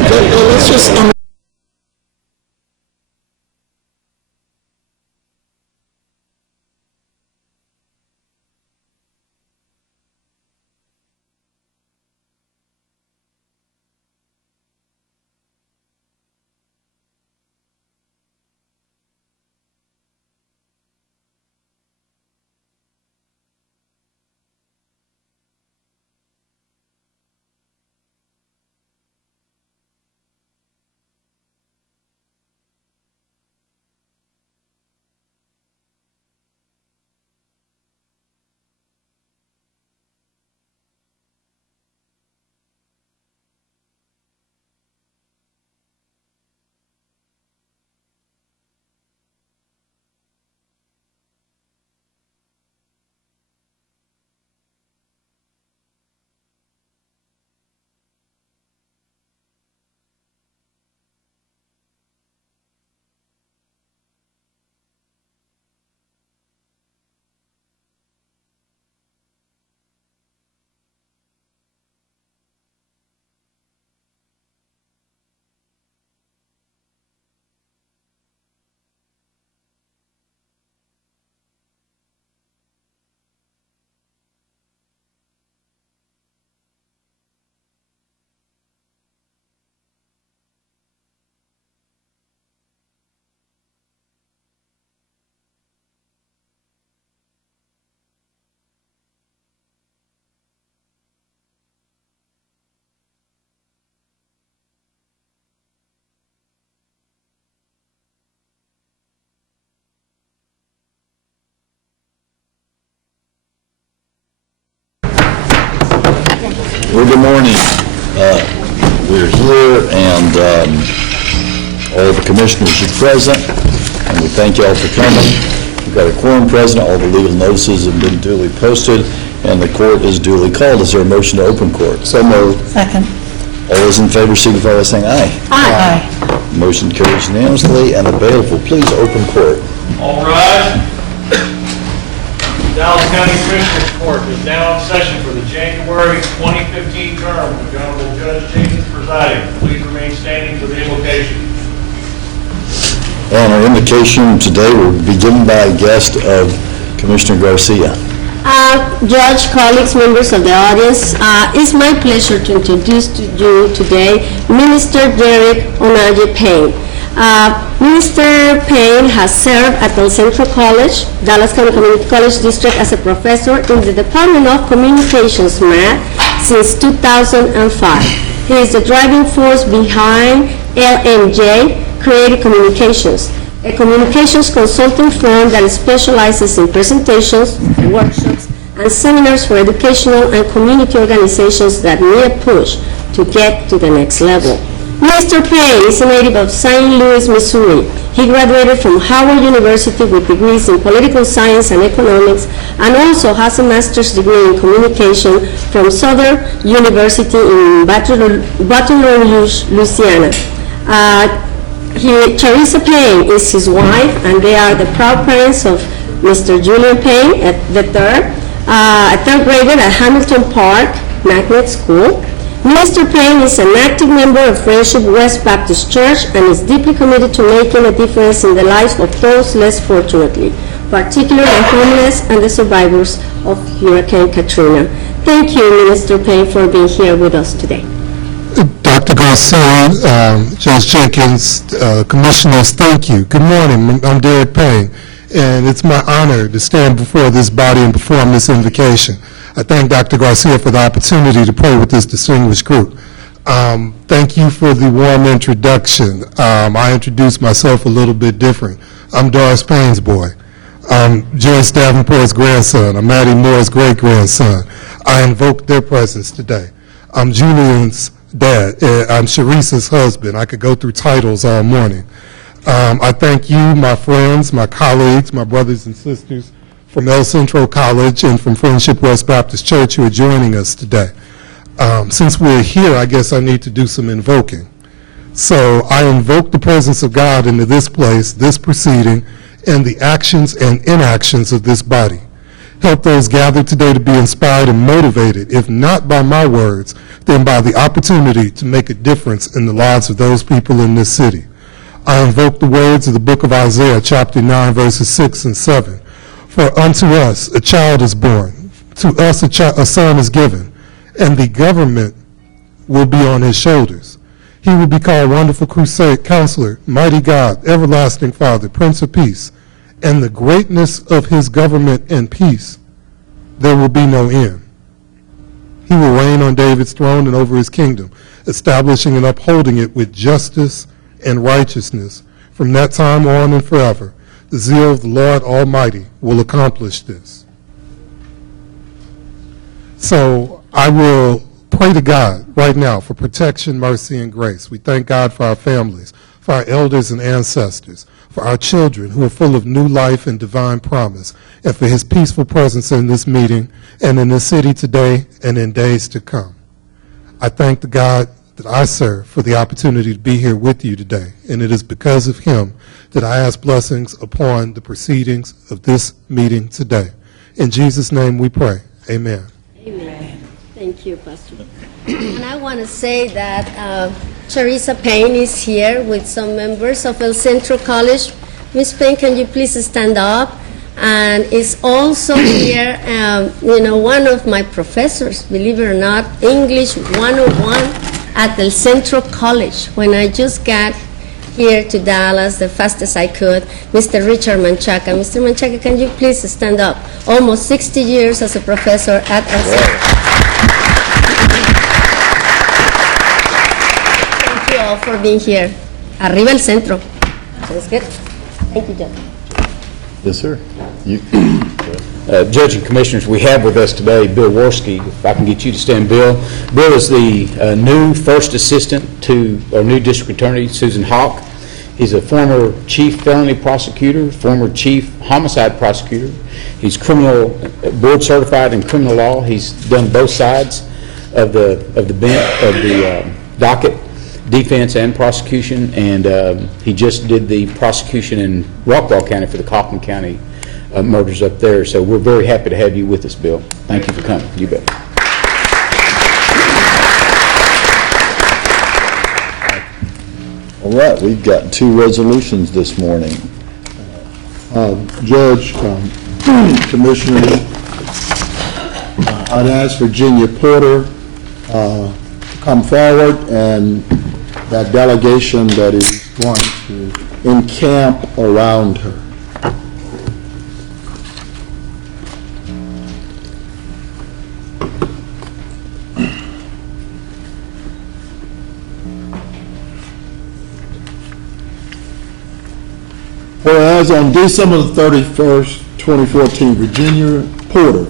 Let's just. Well, good morning. We're here, and all the commissioners are present, and we thank you all for coming. We've got a quorum present. All the legal notices have been duly posted, and the court is duly called. Is there a motion to open court? So moved. Second. All those in favor signify by saying aye. Aye. Motion carries unanimously and available. Please open court. All rise. Dallas County Commissioners Court is now in session for the January 2015 term with Honorable Judge Jenkins presiding. Please remain standing for the invocation. And our invocation today will be given by a guest of Commissioner Garcia. Judge, colleagues, members of the audience, it's my pleasure to introduce to you today Minister Derek Onaje Payne. Minister Payne has served at El Centro College, Dallas County Community College District as a professor in the Department of Communications Math since 2005. He is the driving force behind LMJ Creative Communications, a communications consulting firm that specializes in presentations, workshops, and seminars for educational and community organizations that need a push to get to the next level. Mr. Payne is a native of St. Louis, Missouri. He graduated from Howard University with degrees in political science and economics, and also has a master's degree in communication from Southern University in Baton Rouge, Louisiana. Teresa Payne is his wife, and they are the proud parents of Mr. Julian Payne, a third grader at Hamilton Park Magnet School. Mr. Payne is an active member of Friendship West Baptist Church and is deeply committed to making a difference in the lives of those less fortunately, particularly the homeless and the survivors of Hurricane Katrina. Thank you, Minister Payne, for being here with us today. Dr. Garcia, Judge Jenkins, Commissioners, thank you. Good morning. I'm Derek Payne, and it's my honor to stand before this body and perform this invocation. I thank Dr. Garcia for the opportunity to pray with this distinguished group. Thank you for the warm introduction. I introduced myself a little bit different. I'm Doris Payne's boy. I'm Joyce Davenport's grandson. I'm Maddie Moore's great-grandson. I invoke their presence today. I'm Julian's dad. I'm Sharice's husband. I could go through titles all morning. I thank you, my friends, my colleagues, my brothers and sisters from El Centro College and from Friendship West Baptist Church who are joining us today. Since we're here, I guess I need to do some invoking. So I invoke the presence of God into this place, this proceeding, and the actions and inactions of this body. Help those gathered today to be inspired and motivated, if not by my words, then by the opportunity to make a difference in the lives of those people in this city. I invoke the words of the book of Isaiah, chapter 9, verses 6 and 7. For unto us a child is born, to us a son is given, and the government will be on his shoulders. He will be called Wonderful Counselor, Mighty God, Everlasting Father, Prince of Peace. And the greatness of his government and peace, there will be no end. He will reign on David's throne and over his kingdom, establishing and upholding it with justice and righteousness from that time on and forever. The zeal of the Lord Almighty will accomplish this. So I will pray to God right now for protection, mercy, and grace. We thank God for our families, for our elders and ancestors, for our children who are full of new life and divine promise, and for his peaceful presence in this meeting and in this city today and in days to come. I thank the God that I serve for the opportunity to be here with you today, and it is because of him that I ask blessings upon the proceedings of this meeting today. In Jesus' name we pray. Amen. Amen. Thank you, Pastor. And I want to say that Charissa Payne is here with some members of El Centro College. Miss Payne, can you please stand up? And is also here, one of my professors, believe it or not, English 101 at El Centro College. When I just got here to Dallas the fastest I could, Mr. Richard Manchaca. Mr. Manchaca, can you please stand up? Almost 60 years as a professor at El Centro. Thank you all for being here. Arriba El Centro. That's good. Thank you, Judge. Yes, sir. Judge and Commissioners, we have with us today Bill Worski. If I can get you to stand, Bill. Bill is the new first assistant to our new district attorney, Susan Hawk. He's a former chief felony prosecutor, former chief homicide prosecutor. He's board certified in criminal law. He's done both sides of the docket, defense and prosecution, and he just did the prosecution in Rockwall County for the Kaufman County murders up there. So we're very happy to have you with us, Bill. Thank you for coming. You bet. All right, we've got two resolutions this morning. Judge, Commissioner, I'd ask Virginia Porter to come forward, and that delegation that is going to encamp around her. Whereas on December the 31st, 2014, Virginia Porter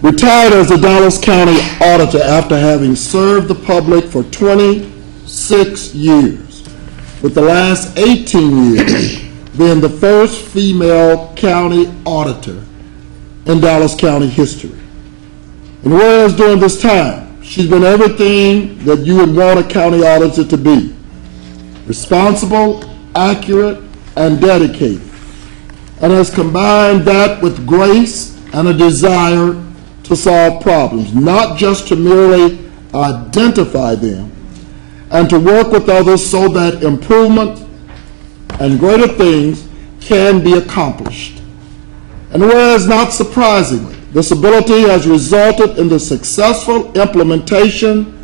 retired as the Dallas County Auditor after having served the public for 26 years, with the last 18 years being the first female county auditor in Dallas County history. And whereas during this time, she's been everything that you would want a county auditor to be: responsible, accurate, and dedicated, and has combined that with grace and a desire to solve problems, not just to merely identify them, and to work with others so that improvement and greater things can be accomplished. And whereas, not surprisingly, this ability has resulted in the successful implementation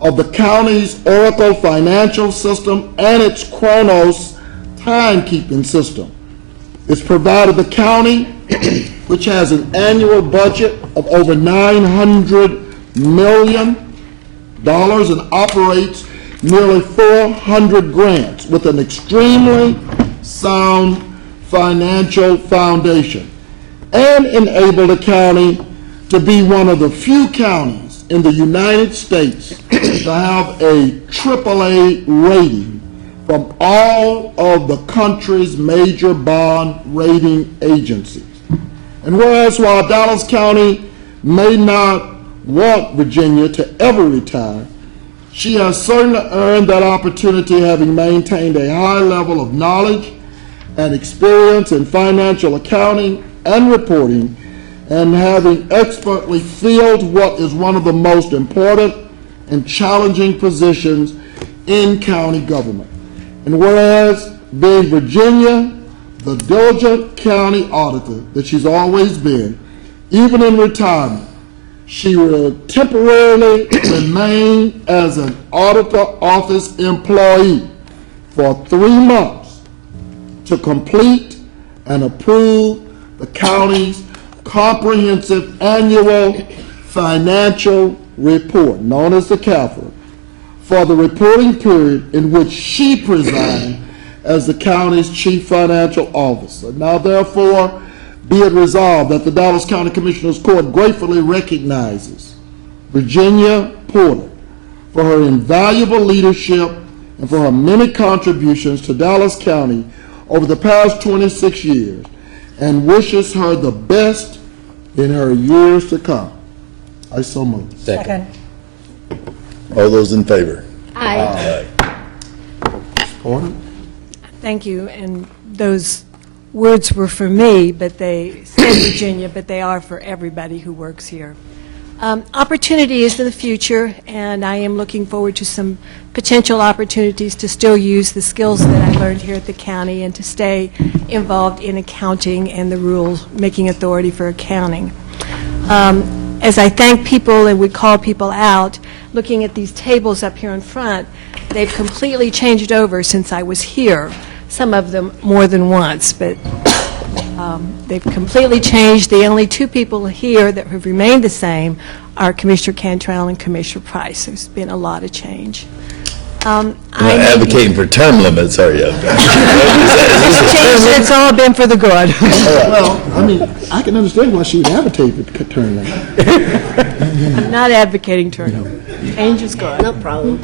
of the county's Oracle financial system and its Kronos timekeeping system. It's provided the county, which has an annual budget of over $900 million and operates nearly 400 grants with an extremely sound financial foundation, and enabled the county to be one of the few counties in the United States to have a AAA rating from all of the country's major bond rating agencies. And whereas while Dallas County may not want Virginia to ever retire, she has certainly earned that opportunity, having maintained a high level of knowledge and experience in financial accounting and reporting, and having expertly filled what is one of the most important and challenging positions in county government. And whereas being Virginia, the diligent county auditor that she's always been, even in retirement, she will temporarily remain as an auditor office employee for 3 months to complete and approve the county's comprehensive annual financial report, known as the CAFR, for the reporting period in which she presided as the county's chief financial officer. Now therefore, be it resolved that the Dallas County Commissioners Court gratefully recognizes Virginia Porter for her invaluable leadership and for her many contributions to Dallas County over the past 26 years, and wishes her the best in her years to come. I so move. Second. All those in favor? Aye. Porter? Thank you, and those words were for me, but they say Virginia, but they are for everybody who works here. Opportunity is in the future, and I am looking forward to some potential opportunities to still use the skills that I learned here at the county and to stay involved in accounting and the rule-making authority for accounting. As I thank people and would call people out, looking at these tables up here in front, they've completely changed over since I was here, some of them more than once, but they've completely changed. The only two people here that have remained the same are Commissioner Cantrell and Commissioner Price. There's been a lot of change. You're not advocating for term limits, are you? It's changed, it's all been for the good. Well, I mean, I can understand why she would advocate for turn that. I'm not advocating turnover. Change is good. No problem.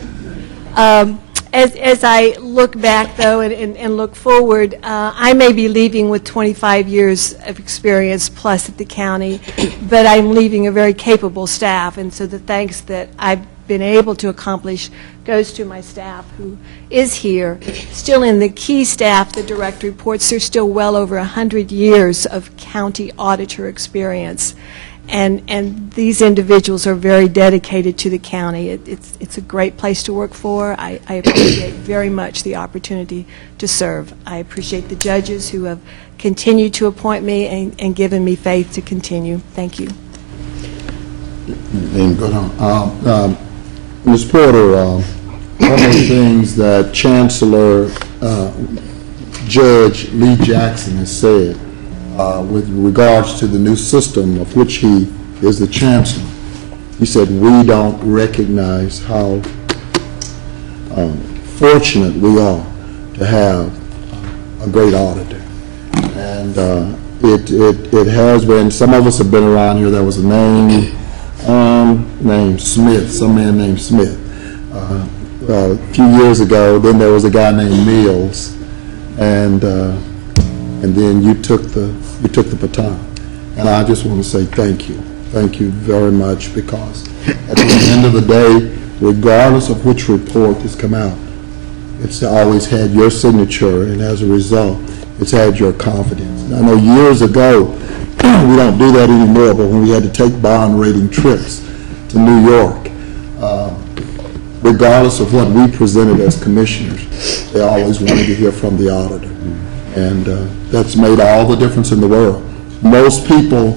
As I look back, though, and look forward, I may be leaving with 25 years of experience plus at the county, but I'm leaving a very capable staff, and so the thanks that I've been able to accomplish goes to my staff who is here. Still in the key staff, the direct reports, there's still well over 100 years of county auditor experience. And these individuals are very dedicated to the county. It's a great place to work for. I appreciate very much the opportunity to serve. I appreciate the judges who have continued to appoint me and given me faith to continue. Thank you. Good on. Ms. Porter, one of the things that Chancellor Judge Lee Jackson has said with regards to the new system of which he is the chancellor, he said, we don't recognize how fortunate we are to have a great auditor. And it has been, some of us have been around here, there was a name named Smith, some man named Smith. A few years ago, then there was a guy named Mills, and then you took the baton. And I just want to say thank you very much, because at the end of the day, regardless of which report has come out, it's always had your signature, and as a result, it's had your confidence. And I know years ago, we don't do that anymore, but when we had to take bond rating trips to New York, regardless of what we presented as commissioners, they always wanted to hear from the auditor. And that's made all the difference in the world. Most people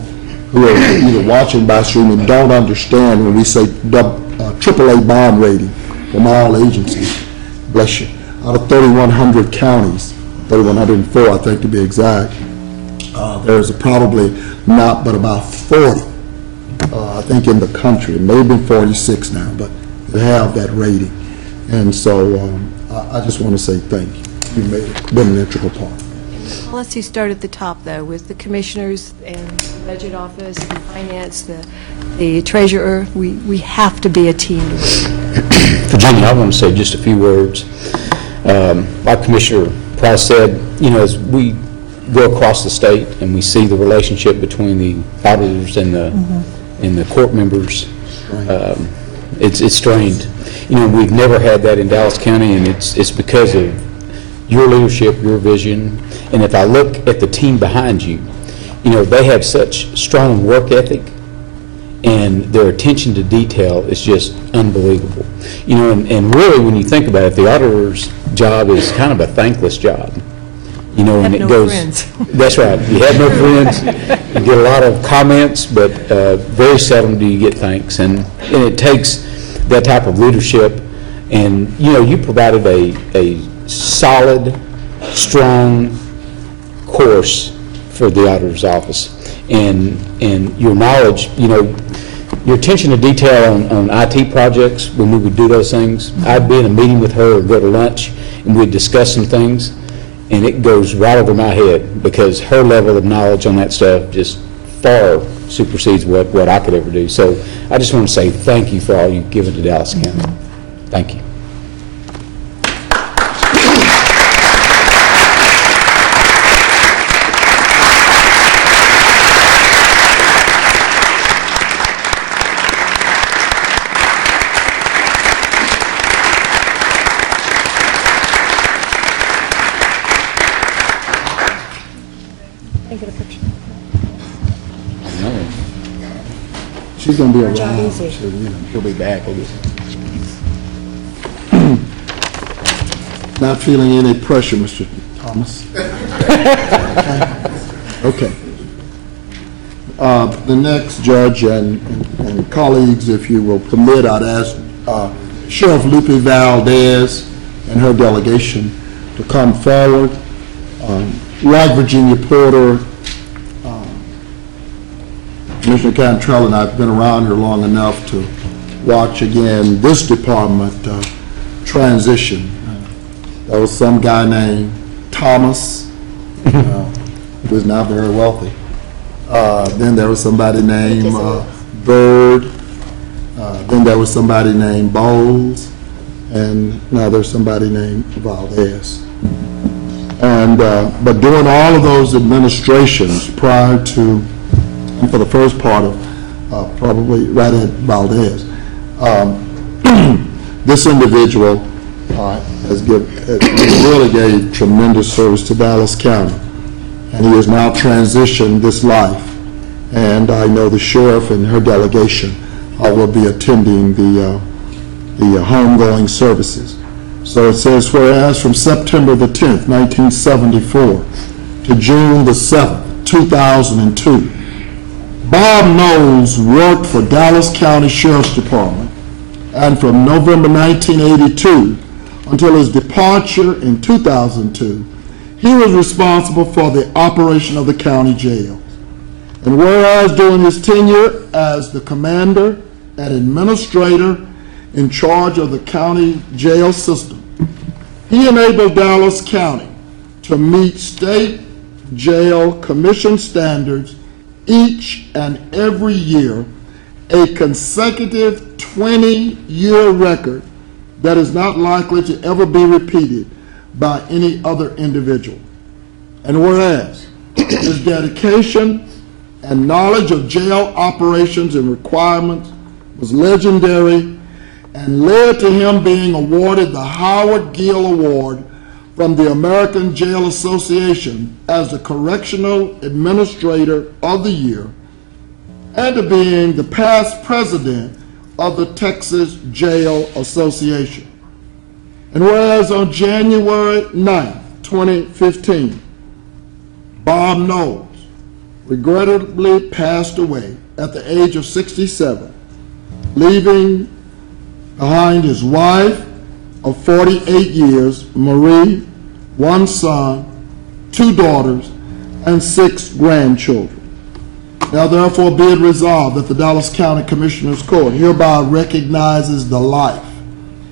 who are either watching by streaming don't understand when we say AAA bond rating from all agencies. Bless you. Out of 3,100 counties, 3,104 I think to be exact, there's probably not but about 40, I think, in the country, maybe 46 now, but they have that rating. And so I just want to say thank you. You've been an integral part. Policy start at the top, though, with the commissioners and the budget office, the finance, the treasurer. We have to be a team. Virginia, I want to say just a few words. Like Commissioner Price said, you know, as we go across the state and we see the relationship between the auditors and the court members, it's strained. You know, we've never had that in Dallas County, and it's because of your leadership, your vision. And if I look at the team behind you, You know, they have such strong work ethic, and their attention to detail is just unbelievable. You know, and really, when you think about it, the auditor's job is kind of a thankless job. You know, and Have it no goes. friends. That's right. You have no friends. You get a lot of comments, but very seldom do you get thanks. And it takes that type of leadership. And, you know, you provided a solid, strong course for the auditor's office. And your knowledge, you know, your attention to detail on IT projects, when we would do those things, I'd be in a meeting with her or go to lunch, and we'd discuss some things, and it goes right over my head, because her level of knowledge on that stuff just far supersedes what I could ever do. So I just want to say thank you for all you've given to Dallas County. Thank you. She's going to be around. She'll be back, I guess. Not feeling any pressure, Mr. Thomas. Okay. The next judge and colleagues, if you will permit, I'd ask Sheriff Lupe Valdez and her delegation to come forward. Like Virginia Porter, Commissioner Cantrell and I have been around here long enough to watch again this department transition. There was some guy named Thomas, who is now very wealthy. Then there was somebody named Bird. Then there was somebody named Bowles. And now there's somebody named Valdez. And but during all of those administrations prior to, and for the first part of probably right at Valdez, this individual really gave tremendous service to Dallas County, and he has now transitioned this life. And I know the sheriff and her delegation will be attending the homegoing services. So it says, whereas from September the 10th, 1974 to June the 7th, 2002, Bob Knowles worked for Dallas County Sheriff's Department, and from November 1982 until his departure in 2002, he was responsible for the operation of the county jail. And whereas during his tenure as the commander and administrator in charge of the county jail system, he enabled Dallas County to meet state jail commission standards each and every year, a consecutive 20-year record that is not likely to ever be repeated by any other individual. And whereas his dedication and knowledge of jail operations and requirements was legendary and led to him being awarded the Howard Gill Award from the American Jail Association as the Correctional Administrator of the Year, and to being the past president of the Texas Jail Association. And whereas on January 9th, 2015, Bob Knowles regrettably passed away at the age of 67, leaving behind his wife of 48 years, Marie, one son, 2 daughters, and 6 grandchildren. Now therefore be it resolved that the Dallas County Commissioners Court hereby recognizes the life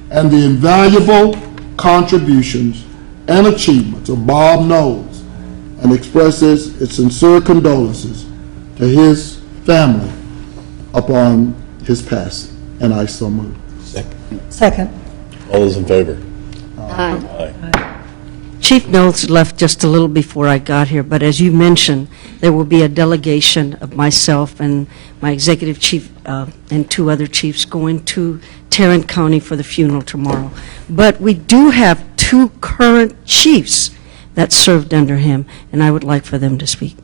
and the invaluable contributions and achievements of Bob Knowles and expresses its sincere condolences to his family upon his passing. And I so move. Second. All those in favor? Aye. Aye. Chief Knowles left just a little before I got here, but as you mentioned, there will be a delegation of myself and my executive chief and 2 other chiefs going to Tarrant County for the funeral tomorrow. But we do have 2 current chiefs that served under him, and I would like for them to speak.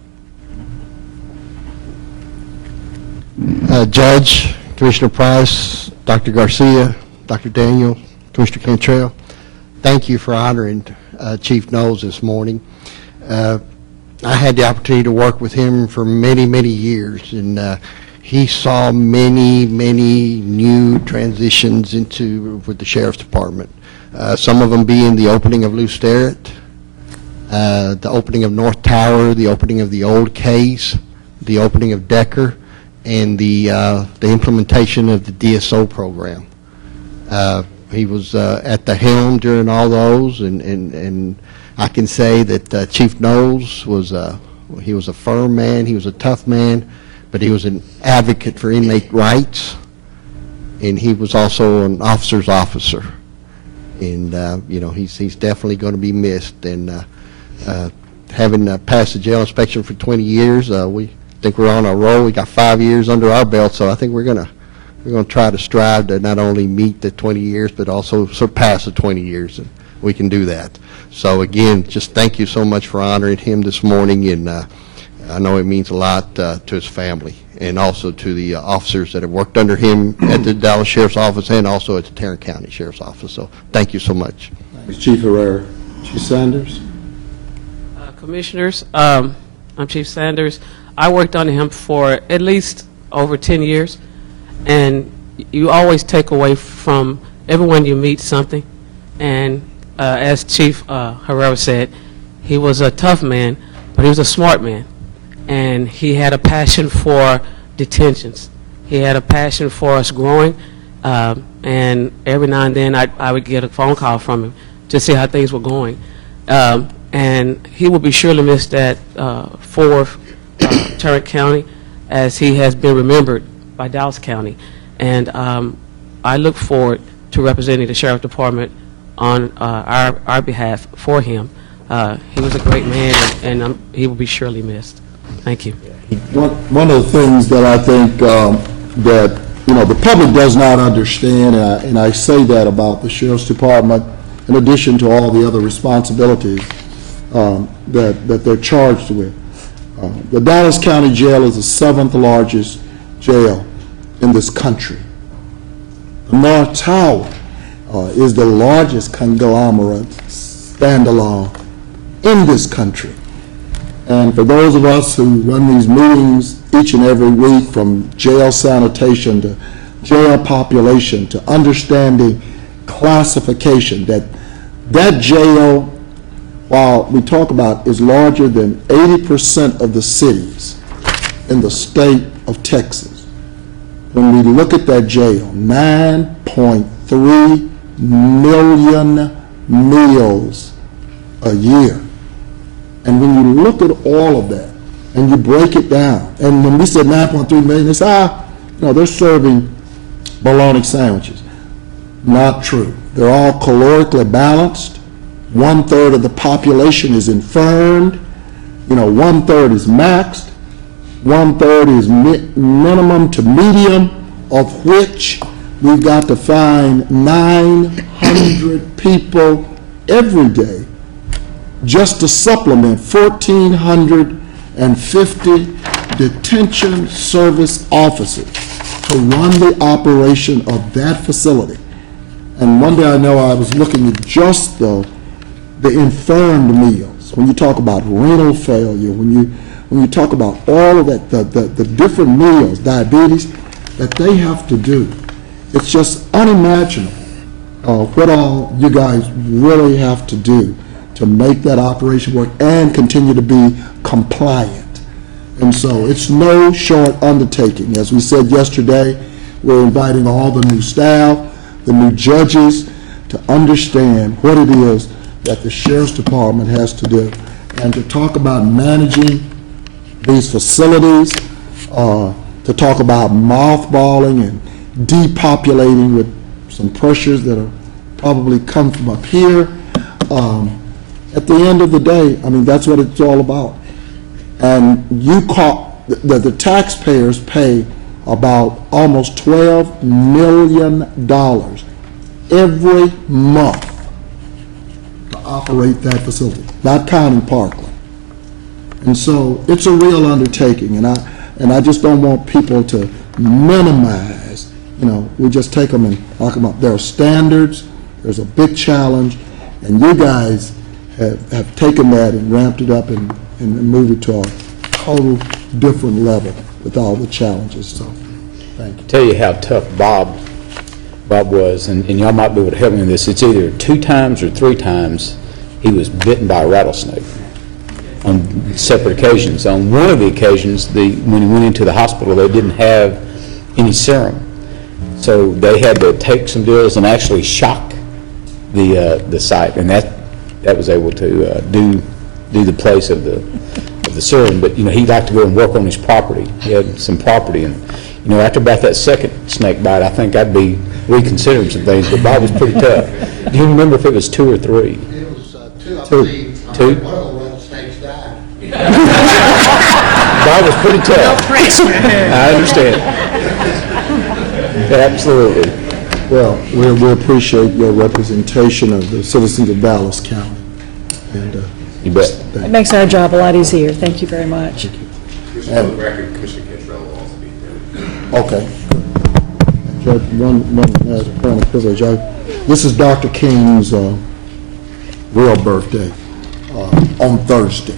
Judge, Commissioner Price, Dr. Garcia, Dr. Daniel, Commissioner Cantrell, thank you for honoring Chief Knowles this morning. I had the opportunity to work with him for many, many years, and he saw many, many new transitions with the Sheriff's Department. Some of them being the opening of Lou Sterrett, the opening of North Tower, the opening of the old case, the opening of Decker, and the implementation of the DSO program. He was at the helm during all those, and I can say that Chief Knowles he was a firm man, he was a tough man, but he was an advocate for inmate rights, and he was also an officer's officer. And he's definitely going to be missed. And having passed the jail inspection for 20 years, we think we're on a roll. We got 5 years under our belt, so I think we're going to try to strive to not only meet the 20 years, but also surpass the 20 years, and we can do that. So again, just thank you so much for honoring him this morning, and I know it means a lot to his family, and also to the officers that have worked under him at the Dallas Sheriff's Office and also at the Tarrant County Sheriff's Office. So thank you so much. Thanks, Chief Herrera. Chief Sanders? Commissioners, I'm Chief Sanders. I worked under him for at least over 10 years, and you always take away from everyone you meet something. And as Chief Herrera said, he was a tough man, but he was a smart man. And he had a passion for detentions. He had a passion for us growing, and every now and then I would get a phone call from him to see how things were going. And he will be surely missed at Tarrant County, as he has been remembered by Dallas County. And I look forward to representing the Sheriff Department on our behalf for him. He was a great man, and he will be surely missed. Thank you. One of the things that I think that the public does not understand, and I say that about the Sheriff's Department, in addition to all the other responsibilities that they're charged with. The Dallas County Jail is the 7th largest jail in this country. The North Tower is the largest conglomerate standalone in this country. And for those of us who run these meetings each and every week, from jail sanitation to jail population to understanding classification, that jail, while we talk about, is larger than 80% of the cities in the state of Texas. When we look at that jail, 9.3 million meals a year. And when you look at all of that and you break it down, and when we said 9.3 million, it's, they're serving bologna sandwiches. Not true. They're all calorically balanced. 1/3 of the population is infirmed. 1/3 is maxed. 1/3 is minimum to medium, of which we've got to find 900 people every day just to supplement 1,450 detention service officers to run the operation of that facility. And one day I know I was looking at just the infirmed meals. When you talk about renal failure, when you talk about all of that, the different meals, diabetes, that they have to do, it's just unimaginable what all you guys really have to do to make that operation work and continue to be compliant. And so it's no short undertaking. As we said yesterday, we're inviting all the new staff, the new judges, to understand what it is that the Sheriff's Department has to do, and to talk about managing these facilities, to talk about mothballing and depopulating with some pressures that are probably come from up here. At the end of the day, that's what it's all about. And the taxpayers pay about almost $12 million every month to operate that facility, not counting Parkland. And so it's a real undertaking, and I just don't want people to minimize, we just take them and knock them up. There are standards, there's a big challenge, and you guys have taken that and ramped it up and moved it to a total different level with all the challenges, so thank you. Tell you how tough Bob was, and y'all might be able to help me with this. It's either 2 times or 3 times he was bitten by a rattlesnake on separate occasions. On one of the occasions, when he went into the hospital, they didn't have any serum. So they had to take some deals and actually shock the site, and that was able to do the place of the serum. But he'd like to go and work on his property. He had some property, and after about that second snake bite, I think I'd be reconsidering some things. But Bob was pretty tough. Do you remember if it was 2 or 3? It was 2, I Two. believe. Two? One of the rattlesnakes died. Bob was pretty tough. I understand. Absolutely. Well, we appreciate your representation of the citizens of Dallas County. And You bet. It makes our job a lot easier. Thank you very much. Just for the record, Commissioner Cantrell will also be there. Okay. Judge, one last point of privilege. This is Dr. King's real birthday on Thursday.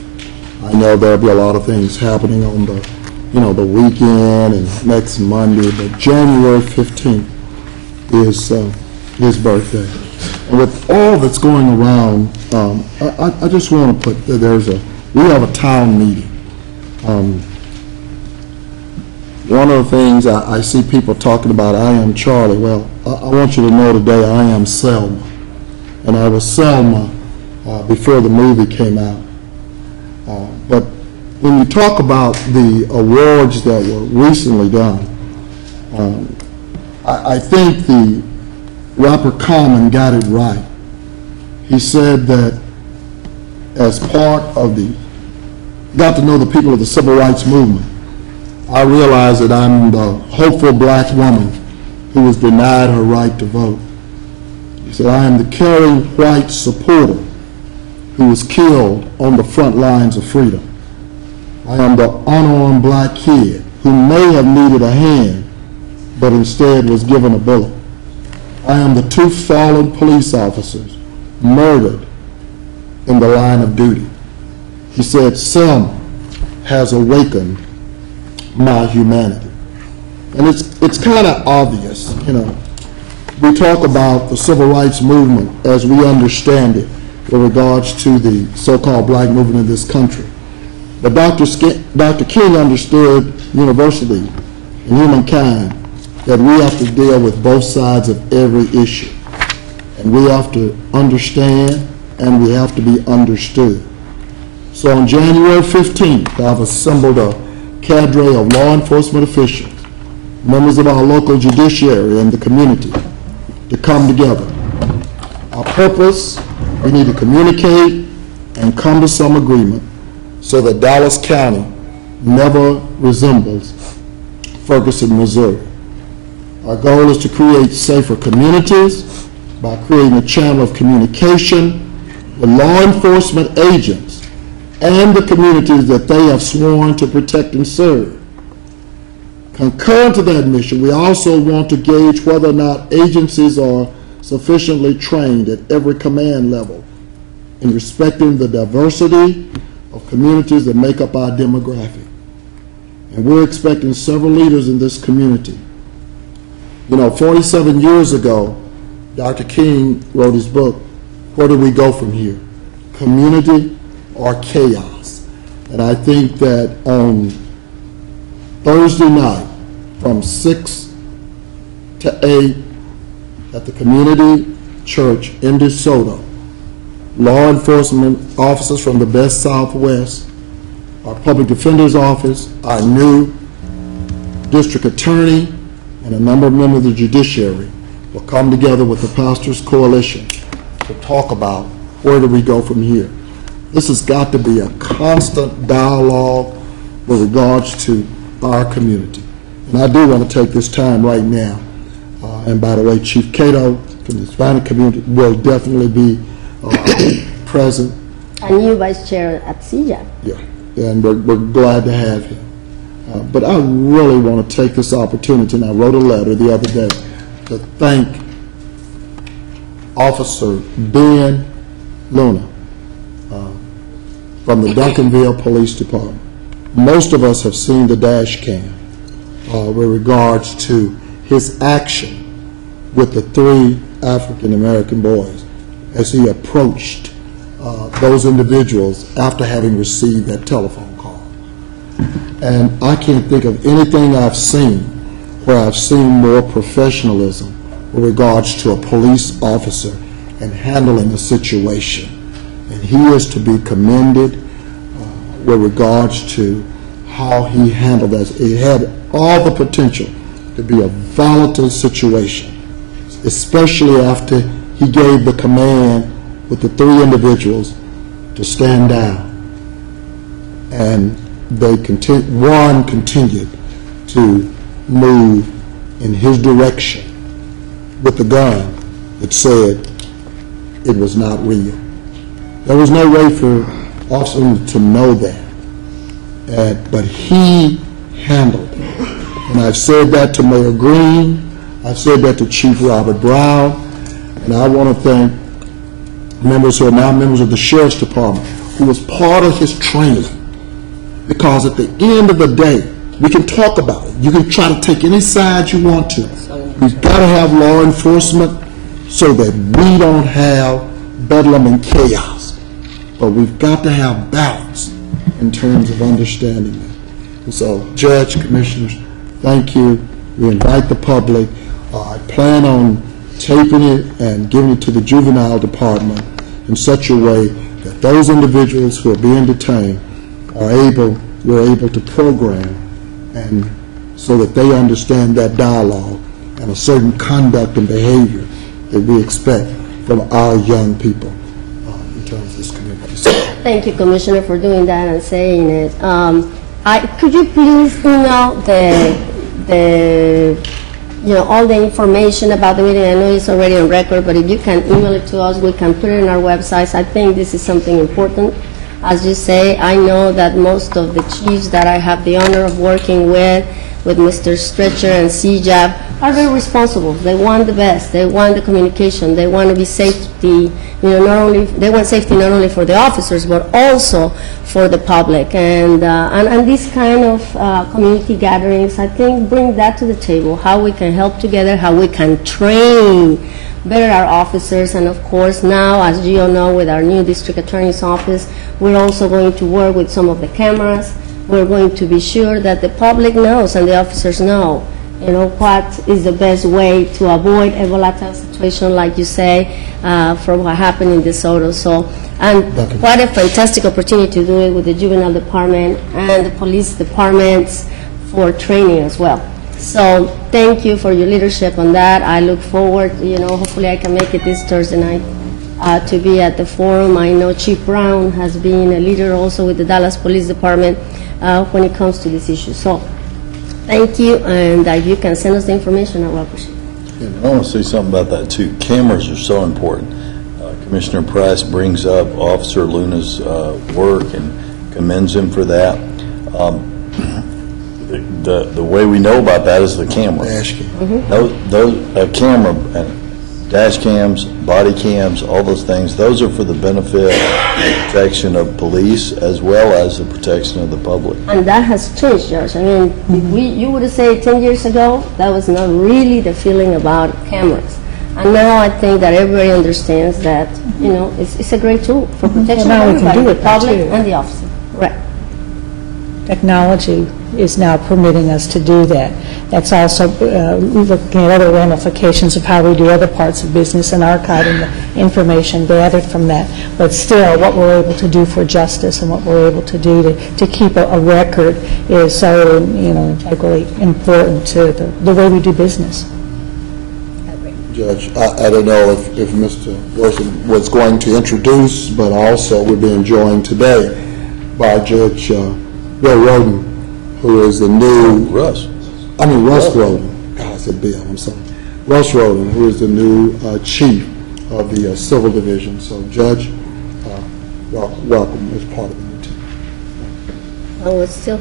I know there'll be a lot of things happening on the weekend and next Monday, but January 15th is his birthday. And with all that's going around, I just want to put that we have a town meeting. One of the things I see people talking about, I am Charlie. Well, I want you to know today I am Selma. And I was Selma before the movie came out. But when you talk about the awards that were recently done, I think the rapper Common got it right. He said that as part of got to know the people of the civil rights movement, I realize that I'm the hopeful black woman who was denied her right to vote. He said, I am the caring white supporter who was killed on the front lines of freedom. I am the unarmed black kid who may have needed a hand, but instead was given a bullet. I am the 2 fallen police officers murdered in the line of duty. He said, Selma has awakened my humanity. And it's kind of obvious, We talk about the civil rights movement as we understand it with regards to the so-called black movement in this country. But Dr. King understood universally in humankind that we have to deal with both sides of every issue. And we have to understand and we have to be understood. So on January 15th, I've assembled a cadre of law enforcement officials, members of our local judiciary and the community to come together. Our purpose, we need to communicate and come to some agreement so that Dallas County never resembles Ferguson, Missouri. Our goal is to create safer communities by creating a channel of communication with law enforcement agents and the communities that they have sworn to protect and serve. Concurrent to that mission, we also want to gauge whether or not agencies are sufficiently trained at every command level in respecting the diversity of communities that make up our demographic. And we're expecting several leaders in this community. 47 years ago, Dr. King wrote his book, Where Do We Go From Here? Community or Chaos? And I think that on Thursday night from 6 to 8 at the community church in DeSoto, law enforcement officers from the best Southwest, our public defender's office, our new district attorney, and a number of members of the judiciary will come together with the Pastors Coalition to talk about where do we go from here. This has got to be a constant dialogue with regards to our community. And I do want to take this time right now, and by the way, Chief Cato from the Hispanic community will definitely be present. And you, Vice Chair at CJA. Yeah, and we're glad to have him. But I really want to take this opportunity, and I wrote a letter the other day, to thank Officer Ben Luna from the Duncanville Police Department. Most of us have seen the dash cam with regards to his action with the 3 African-American boys as he approached those individuals after having received that telephone call. And I can't think of anything I've seen where I've seen more professionalism with regards to a police officer and handling a situation. And he is to be commended with regards to how he handled that. It had all the potential to be a volatile situation, especially after he gave the command with the 3 individuals to stand down. And they one continued to move in his direction with the gun that said it was not real. There was no way for Officer to know that, but he handled it. And I've said that to Mayor Green, I've said that to Chief Robert Brown, and I want to thank members who are now members of the Sheriff's Department, who was part of his training. Because at the end of the day, we can talk about it. You can try to take any side you want to. We've got to have law enforcement so that we don't have bedlam and chaos. But we've got to have balance in terms of understanding that. And so, Judge, Commissioners, thank you. We invite the public. I plan on taping it and giving it to the Juvenile Department in such a way that those individuals who are being detained we're able to program, and so that they understand that dialogue and a certain conduct and behavior that we expect from our young people in terms of this community. Thank you, Commissioner, for doing that and saying it. Could you please email all the information about the meeting? I know it's already on record, but if you can email it to us, we can put it in our websites. I think this is something important. As you say, I know that most of the chiefs that I have the honor of working with Mr. Stretcher and CJAP, are very responsible. They want the best. They want the communication. They want to be safety, they want safety not only for the officers, but also for the public. And these kind of community gatherings, I think, bring that to the table, how we can help together, how we can train better our officers. And of course, now, as you all know, with our new district attorney's office, we're also going to work with some of the cameras. We're going to be sure that the public knows and the officers know, what is the best way to avoid a volatile situation, like you say, from what happened in DeSoto. And what a fantastic opportunity to do it with the Juvenile Department and the police departments for training as well. So thank you for your leadership on that. I look forward, hopefully I can make it this Thursday night to be at the forum. I know Chief Brown has been a leader also with the Dallas Police Department when it comes to this issue. So thank you, and if you can send us the information, I will appreciate it. I want to say something about that too. Cameras are so important. Commissioner Price brings up Officer Luna's work and commends him for that. The way we know about that is the camera. Dash cam. Those camera, dash cams, body cams, all those things, those are for the benefit and protection of police as well as the protection of the public. And that has changed, Judge. I mean, if you would have said 10 years ago, that was not really the feeling about cameras. And now I think that everybody understands that, it's a great tool for protection Well, now of we can everybody, do it the public too. and the officer. Right. Technology is now permitting us to do that. That's also looking at other ramifications of how we do other parts of business and archiving the information gathered from that. But still, what we're able to do for justice and what we're able to do to keep a record is so, integrally important to the way we do business. Judge, I don't know if Mr. Wilson was going to introduce, but also we're being joined today by Judge Bill Roden, who is the new... Russ Roden. God, I said Bill, I'm sorry. Russ Roden, who is the new chief of the Civil Division. So, Judge, welcome as part of the new team. Oh, it's still...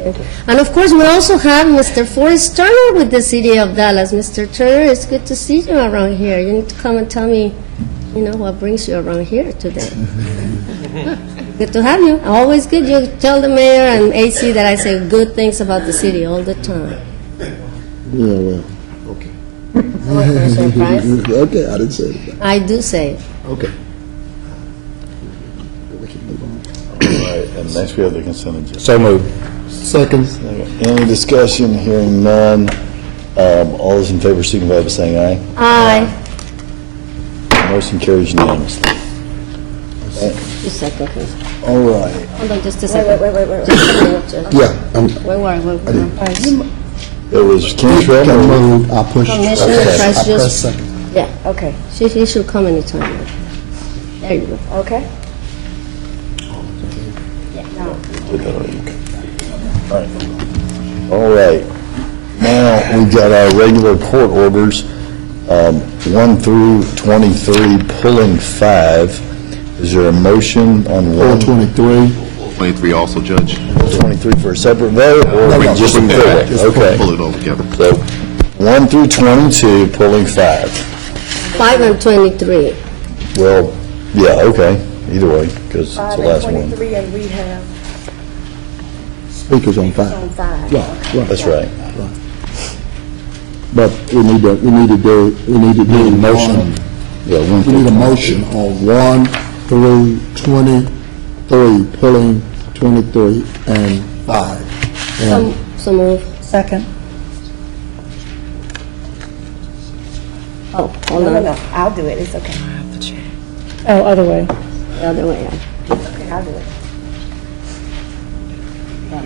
And of course, we also have Mr. Forrest Turner with the City of Dallas. Mr. Turner, it's good to see you around here. You need to come and tell me, what brings you around here today. Good to have you. Always good. You tell the mayor and AC that I say good things about the city all the time. Yeah, well, okay. Surprise. Okay, I didn't say it. I do say it. Okay. All right, and next we have the consent agenda. So moved. Second. Any discussion? Hearing none. All those in favor signify by saying aye. Aye. Motion carries unanimously. Just a second, please. All right. Hold on just a second. Wait. Just a minute, Judge. Yeah, Wait. It was Cantrell. I moved, I pushed. Commissioner Okay. Price I pressed just, second. yeah, okay. He should come anytime. There you go. Okay. All right. Now, we've got our regular court orders, 1 through 23, pulling 5. Is there a motion on 1? 423. 23 also, Judge. 23 for a separate vote, or we just pull it? Just Okay. Pull it all together. So, 1 through 22, pulling 5. 5 and 23. Well, yeah, okay, either way, because it's the last one. and we have Speakers on 5. Right, right. That's right. But we need to do a motion. Yeah, 1 We need a through motion on 1 through 23, pulling 23 and 5. And So move. second. Oh, hold on. No, I'll do it, it's okay. Oh, other way. The other way, yeah. Okay, I'll do it.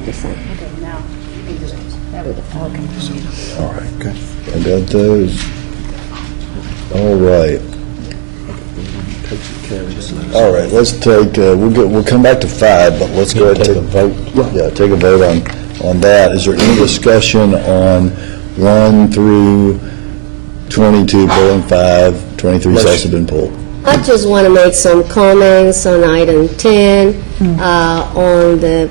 This side. Okay, now, you can do it. There we go. Okay. All right, okay. I got those. All right. All right, let's take, we'll come back to 5, but let's go ahead and take a vote. Yeah, take a vote on that. Is there any discussion on 1 through 22, pulling 5, 23 has also been pulled? I just want to make some comments on item 10, on the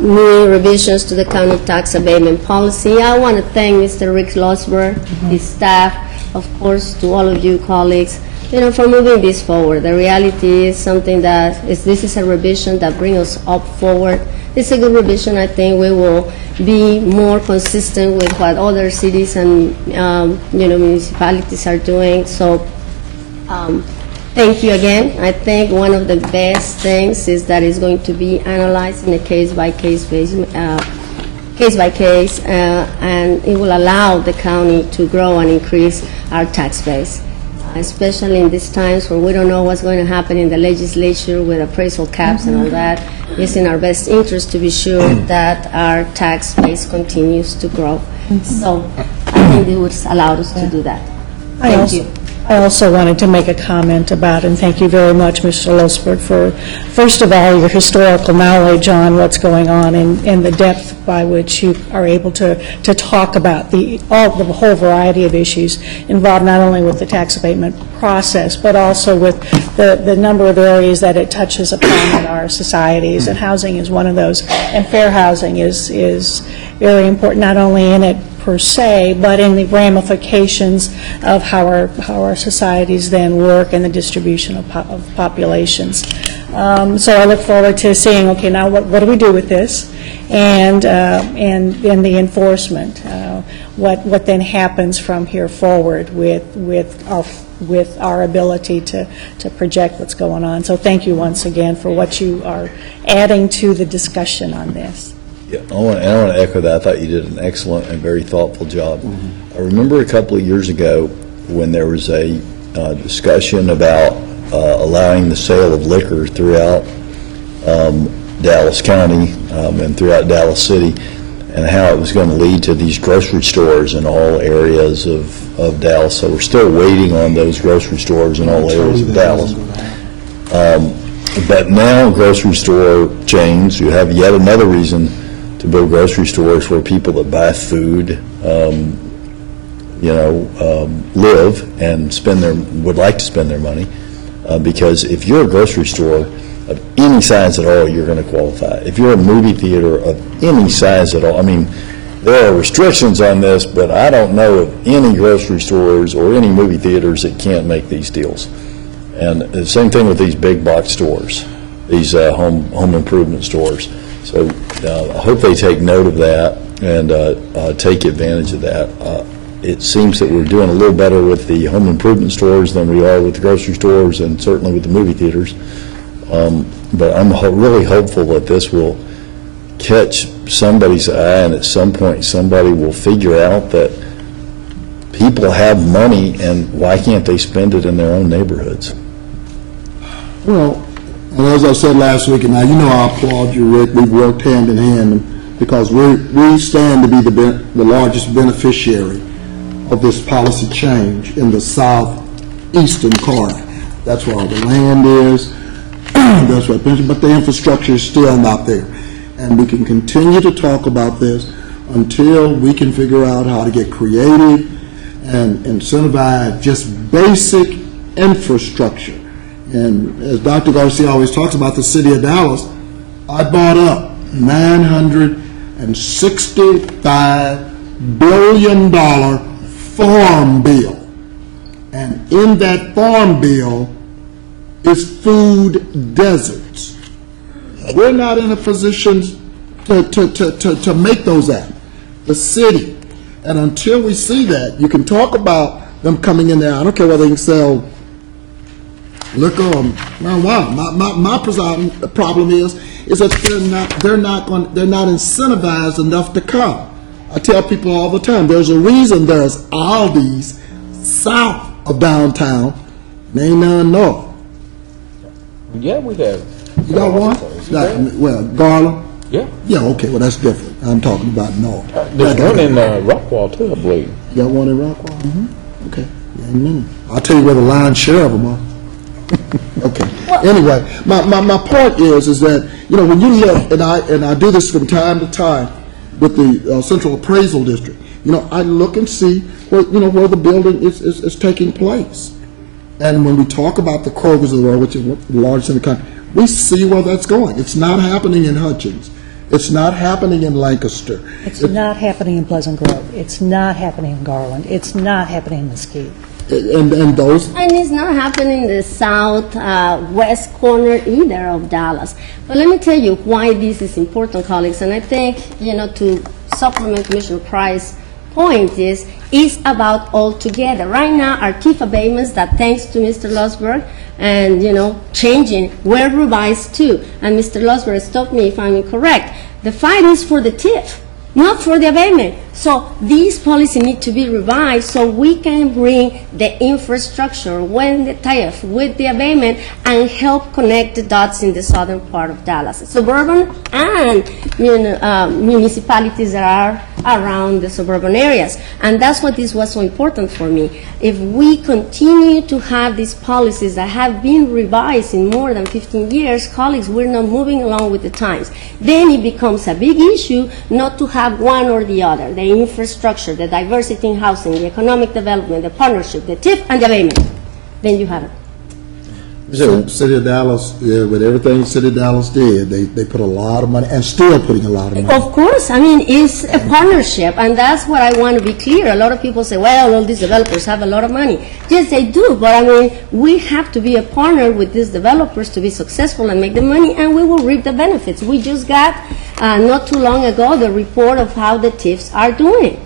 new revisions to the county tax abatement policy. I want to thank Mr. Rick Losberg, his staff, of course, to all of you colleagues, for moving this forward. The reality is something this is a revision that brings us up forward. It's a good revision. I think we will be more consistent with what other cities and, municipalities are doing. So, thank you again. I think one of the best things is that it's going to be analyzed in a case-by-case basis, and it will allow the county to grow and increase our tax base, especially in these times where we don't know what's going to happen in the legislature with appraisal caps and all that. It's in our best interest to be sure that our tax base continues to grow. So I think it would allow us to do that. Thank you. I also wanted to make a comment about, and thank you very much, Mr. Losberg, for, first of all, your historical knowledge on what's going on and the depth by which you are able to talk about the whole variety of issues involved, not only with the tax abatement process, but also with the number of areas that it touches upon in our societies, and housing is one of those. And fair housing is very important, not only in it per se, but in the ramifications of how our societies then work and the distribution of populations. So I look forward to seeing, okay, now what do we do with this, and the enforcement, what then happens from here forward with our ability to project what's going on. So thank you once again for what you are adding to the discussion on this. Yeah, I want to echo that. I thought you did an excellent and very thoughtful job. I remember a couple of years ago when there was a discussion about allowing the sale of liquor throughout Dallas County and throughout Dallas City, and how it was going to lead to these grocery stores in all areas of Dallas. So we're still waiting on those grocery stores in all areas of Dallas. But now grocery store chains, you have yet another reason to build grocery stores where people that buy food, live and would like to spend their money. Because if you're a grocery store of any size at all, you're going to qualify. If you're a movie theater of any size at all, I mean, there are restrictions on this, but I don't know of any grocery stores or any movie theaters that can't make these deals. And the same thing with these big box stores, these home improvement stores. So I hope they take note of that and take advantage of that. It seems that we're doing a little better with the home improvement stores than we are with the grocery stores and certainly with the movie theaters. But I'm really hopeful that this will catch somebody's eye, and at some point somebody will figure out that people have money and why can't they spend it in their own neighborhoods? Well, and as I said last week, and now you know I applaud you, Rick, we've worked hand in hand because we stand to be the largest beneficiary of this policy change in the southeastern corner. That's where all the land is, that's what, but the infrastructure is still not there. And we can continue to talk about this until we can figure out how to get creative and incentivize just basic infrastructure. And as Dr. Garcia always talks about the city of Dallas, I bought up $965 billion farm bill. And in that farm bill is food deserts. We're not in a position to make those happen. The city. And until we see that, you can talk about them coming in there. I don't care whether they can sell liquor or marijuana. My problem is that they're not incentivized enough to come. I tell people all the time, there's a reason there's Aldi's south of downtown, and ain't none north. Yeah, we have. You got one? Well, Garland? Yeah. Yeah, okay, well, that's different. I'm talking about north. There's one in Rockwall, too, I believe. You got one in Rockwall? Mm-hmm. Okay. Amen. I'll tell you where the lion's share of them are. Okay. Anyway, my point is that, you know, when you look, and I do this from time to time with the Central Appraisal District, you know, I look and see where, you know, where the building is taking place. And when we talk about the Krogers of the world, which is the largest in the country, we see where that's going. It's not happening in Hutchins. It's not happening in Lancaster. It's not happening in Pleasant Grove. It's not happening in Garland. It's not happening in Mesquite. And those... And it's not happening in the southwest corner either of Dallas. But let me tell you why this is important, colleagues. And I think, you know, to supplement Commissioner Price's point is about all together. Right now, our TIF abatements that thanks to Mr. Losberg and, you know, changing were revised too. And Mr. Losberg, stop me if I'm incorrect. The fight is for the TIF, not for the abatement. So these policies need to be revised so we can bring the infrastructure when the TIF with the abatement and help connect the dots in the southern part of Dallas, suburban and municipalities that are around the suburban areas. And that's what this was so important for me. If we continue to have these policies that have been revised in more than 15 years, colleagues, we're not moving along with the times. Then it becomes a big issue not to have one or the other. The infrastructure, the diversity in housing, the economic development, the partnership, the TIF, and the abatement. Then you have it. So, City of Dallas, yeah, with everything City of Dallas did, they put a lot of money, and still putting a lot of money. Of course, I mean, it's a partnership, and that's what I want to be clear. A lot of people say, well, all these developers have a lot of money. Yes, they do, but I mean, we have to be a partner with these developers to be successful and make the money, and we will reap the benefits. We just got, not too long ago, the report of how the TIFs are doing.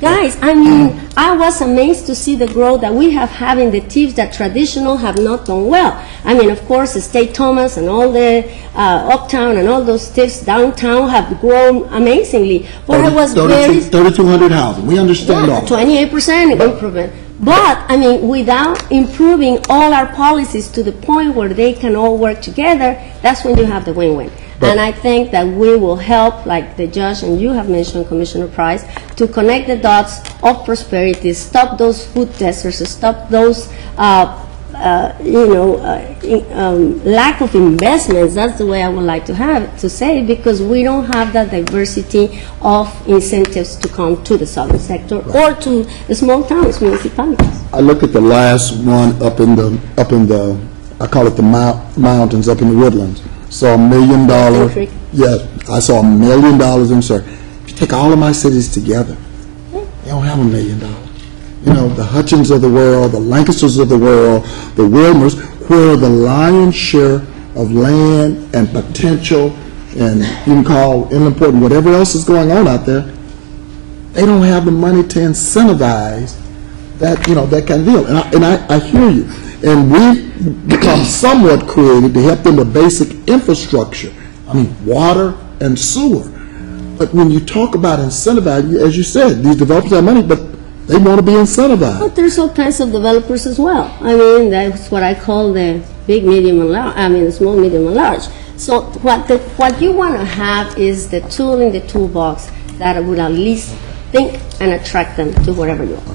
Guys, I mean, I was amazed to see the growth that we have had in the TIFs that traditional have not done well. I mean, of course, State Thomas and all the uptown and all those TIFs downtown have grown amazingly. But I was 3,200 housing. We understand all. 28% improvement. But, I mean, without improving all our policies to the point where they can all work together, that's when you have the win-win. And I think that we will help, like the judge and you have mentioned, Commissioner Price, to connect the dots of prosperity, stop those food deserts, stop those, lack of investments. That's the way I would like to say it, because we don't have that diversity of incentives to come to the southern sector or to the small towns, municipalities. I looked at the last one up in the I call it the mountains up in the woodlands. Saw $1 million. Creek? Yes, I saw $1 million in service. If you take all of my cities together, they don't have $1 million. You know, the Hutchins of the world, the Lancasters of the world, the Wilmers, where the lion's share of land and potential, and you can call inland port and whatever else is going on out there, they don't have the money to incentivize that, you know, that kind of deal. And I hear you. And we've become somewhat creative to help them with basic infrastructure. I mean, water and sewer. But when you talk about incentivizing, as you said, these developers have money, but they want to be incentivized. But there's all kinds of developers as well. I mean, that's what I call the big, medium, and large, I mean, the small, medium, and large. So what you want to have is the tool in the toolbox that would at least think and attract them to wherever you are.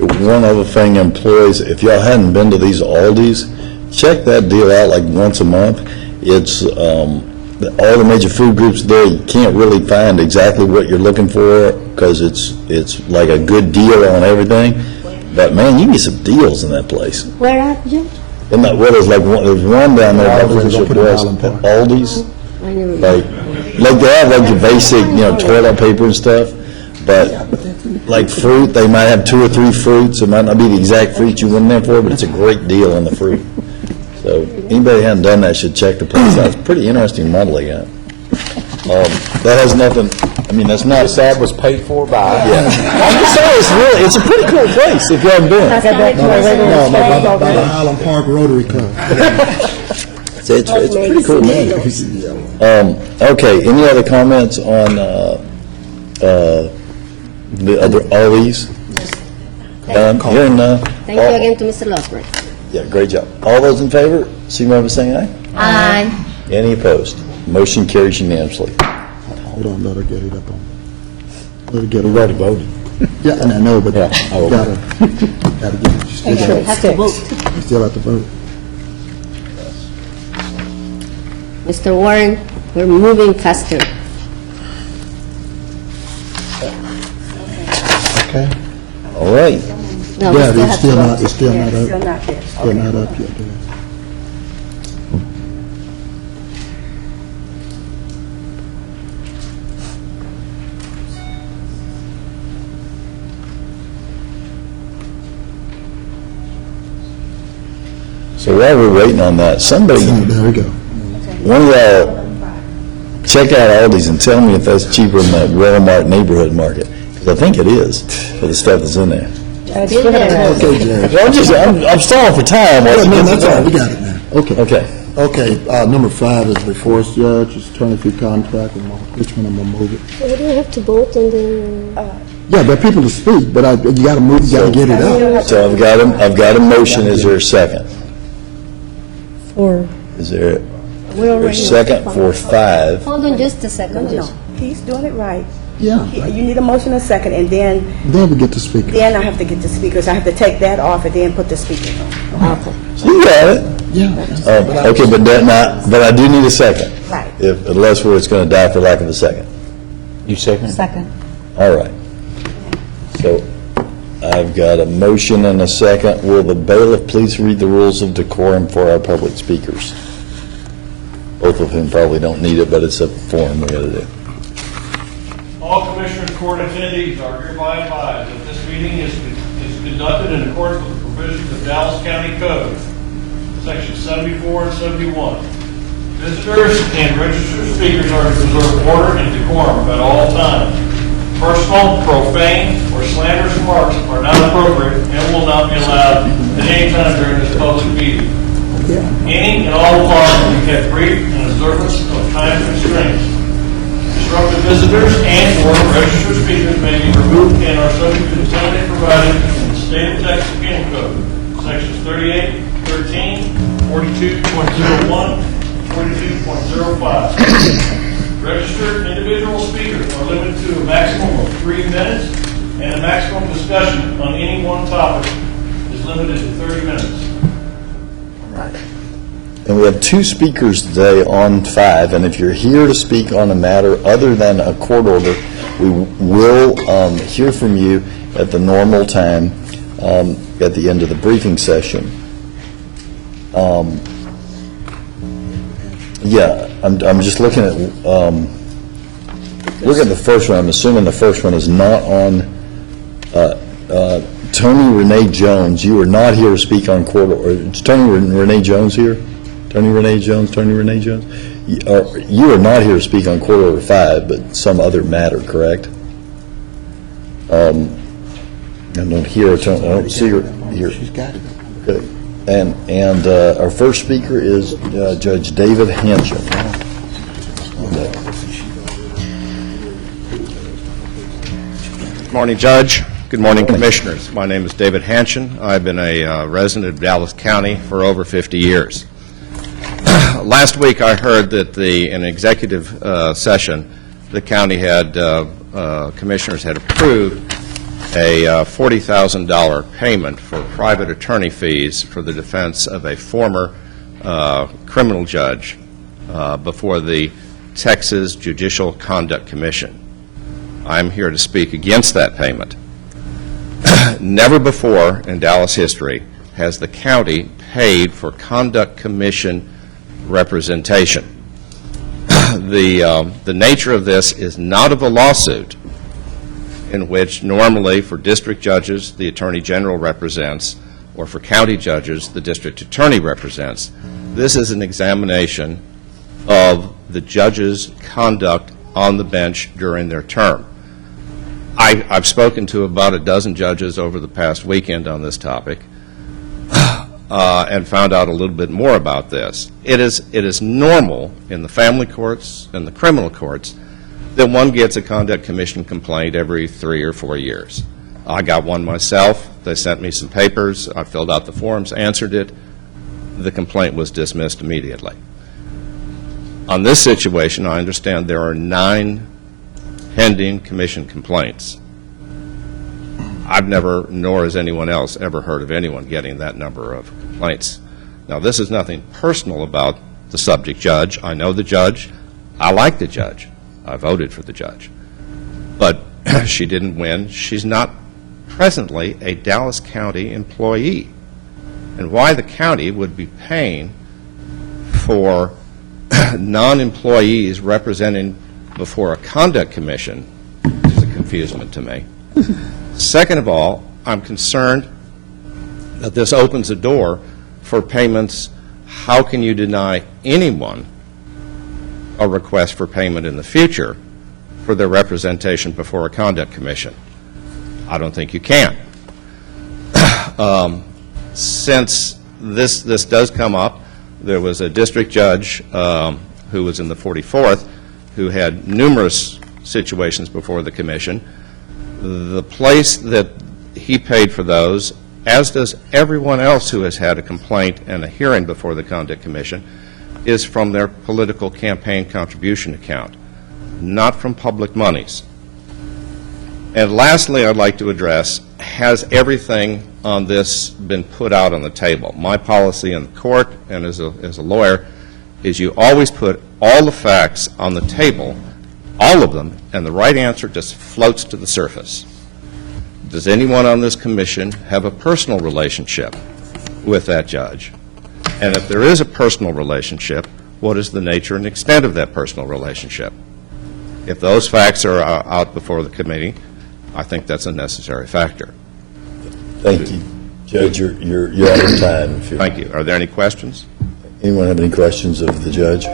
One other thing, employees, if y'all hadn't been to these Aldis, check that deal out like once a month. It's, all the major food groups there, you can't really find exactly what you're looking for because it's like a good deal on everything. But man, you can get some deals in that place. Where at, Judge? Isn't that what there's like there's one down there by Aldi's, Friendship put it in West, Allen Park. Aldi's. I never Like they have like your basic, you know, toilet paper and stuff, but like fruit, they might have 2 or 3 fruits. It might not be the exact fruit you went in there for, but it's a great deal on the fruit. So anybody who hasn't done that should check the place out. It's a pretty interesting model they got. That has nothing, I mean, that's not. This ad was paid for by. Yeah. I'm just saying, it's a pretty cool place if you haven't been. No, by the Highland Park Rotary Club. It's pretty cool, man. Okay, any other comments on the other, all these? Hearing none. Thank you again to Mr. Losberg. Yeah, great job. All those in favor, signify by saying aye. Aye. Any opposed? Motion carries unanimously. Hold on, let her get it up on. Let her get it. We already voted. Yeah, and I know, but Yeah. gotta get it. You still gotta- Have to vote. you still have to vote. Mr. Warren, we're moving faster. Okay? All right. No, we Yeah, still it's have to still vote. not, it's still not Still up. not there. Still not up yet. yeah. So while we're waiting on that, somebody, There we go. one of y'all, check out Aldi's and tell me if that's cheaper than that Walmart neighborhood market, because I think it is for the stuff that's in there. Okay, Judge. Well, I'm stalling for time. Yeah, no, that's all right, we got it now. Okay. Okay. Okay, number 5 is before us, Judge, it's attorney fee contract, and which one I'm gonna move it? We don't have to vote on the... Yeah, there are people to speak, but you gotta move, you gotta get it up. So I've got a motion. Is there a second? Or Is there a second for 5? Hold on just a second, Judge. No, he's doing it right. Yeah, You need a motion and a second, and then then we get to speak. I have to get the speakers. I have to take that off and then put the speakers on. You got it. Yeah. Okay, but I do need a second. Right. Unless it's going to die for lack of a second. You second? second. All right. So I've got a motion and a second. Will the bailiff please read the rules of decorum for our public speakers? Both of whom probably don't need it, but it's a form we got to do. All Commissioners Court attendees are hereby advised that this meeting is conducted in accordance with the provisions of Dallas County Code, Section 74 and 71. Visitors and registered speakers are to preserve order and decorum at all times. Personal, profane, or slanderous remarks are not appropriate and will not be allowed at any time during this public meeting. Any and all remarks will be kept brief in observance of time constraints. Disruptive visitors and/or registered speakers may be removed and are subject to the penalty provided in the State of Texas Penal Code, Sections 38, 13, 42.01, 42.05. Registered individual speakers are limited to a maximum of 3 minutes, and a maximum discussion on any one topic is limited to 30 minutes. And we have 2 speakers today on 5, and if you're here to speak on a matter other than a court order, we will hear from you at the normal time at the end of the briefing session. Yeah, I'm just looking at, look at the first one. I'm assuming the first one is not on, Tony Renee Jones. You are not here to speak on court, or is Tony Renee Jones here? Tony Renee Jones? You are not here to speak on Court Order 5, but some other matter, correct? I don't hear, I don't see her here. She's got it. Okay. And our first speaker is Judge David Hanchin. Good morning, Judge. Good morning, Commissioners. My name is David Hanchin. I've been a resident of Dallas County for over 50 years. Last week, I heard that in executive session, the county had, commissioners had approved a $40,000 payment for private attorney fees for the defense of a former criminal judge before the Texas Judicial Conduct Commission. I'm here to speak against that payment. Never before in Dallas history has the county paid for Conduct Commission representation. The nature of this is not of a lawsuit in which normally for district judges the Attorney General represents, or for county judges the district attorney represents. This is an examination of the judge's conduct on the bench during their term. I've spoken to about a dozen judges over the past weekend on this topic and found out a little bit more about this. It is normal in the family courts and the criminal courts that one gets a Conduct Commission complaint every 3 or 4 years. I got one myself. They sent me some papers. I filled out the forms, answered it. The complaint was dismissed immediately. On this situation, I understand there are 9 pending commission complaints. I've never, nor has anyone else, ever heard of anyone getting that number of complaints. Now, this is nothing personal about the subject judge. I know the judge. I like the judge. I voted for the judge. But she didn't win. She's not presently a Dallas County employee. And why the county would be paying for non-employees representing before a Conduct Commission is a confusement to me. Second of all, I'm concerned that this opens a door for payments. How can you deny anyone a request for payment in the future for their representation before a Conduct Commission? I don't think you can. Since this does come up, there was a district judge who was in the 44th who had numerous situations before the commission. The place that he paid for those, as does everyone else who has had a complaint and a hearing before the Conduct Commission, is from their political campaign contribution account, not from public monies. And lastly, I'd like to address, has everything on this been put out on the table? My policy in the court and as a lawyer is you always put all the facts on the table, all of them, and the right answer just floats to the surface. Does anyone on this commission have a personal relationship with that judge? And if there is a personal relationship, what is the nature and extent of that personal relationship? If those facts are out before the committee, I think that's a necessary factor. Thank you. Judge, you're out of time. Thank you. Are there any questions? Anyone have any questions of the judge?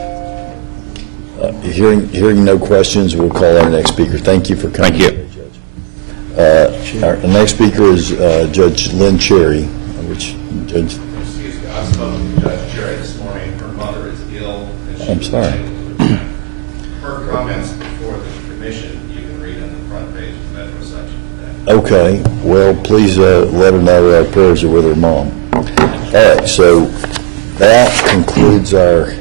Hearing no questions, we'll call our next speaker. Thank you for coming. Thank you. Our next speaker is Judge Lynn Cherry, which Judge... Excuse me, I spoke to Judge Cherry this morning. Her mother is ill. I'm sorry. Her comments before the commission, you can read on the front page of the Metro section today. Okay. Well, please let her know our prayers are with her mom. All right. So that concludes our...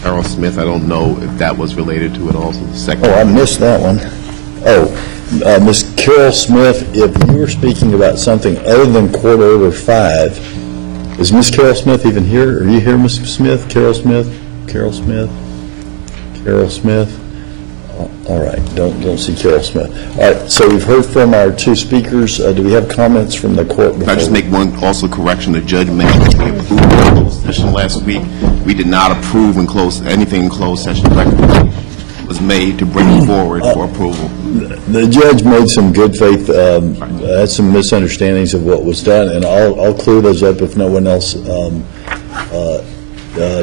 Carol Smith, I don't know if that was related to it also, the second. Oh, I missed that one. Oh, Ms. Carol Smith, if you were speaking about something other than Court Order 5, is Ms. Carol Smith even here? Are you here, Ms. Smith? Carol Smith? Carol Smith? Carol Smith? All right, don't see Carol Smith. All right, so we've heard from our two speakers. Do we have comments from the court? Can I just make one also correction? The judge made that we approved in closed session last week. We did not approve anything in closed session. Recommendation was made to bring it forward for approval. The judge made some good faith, had some misunderstandings of what was done, and I'll clear those up if no one else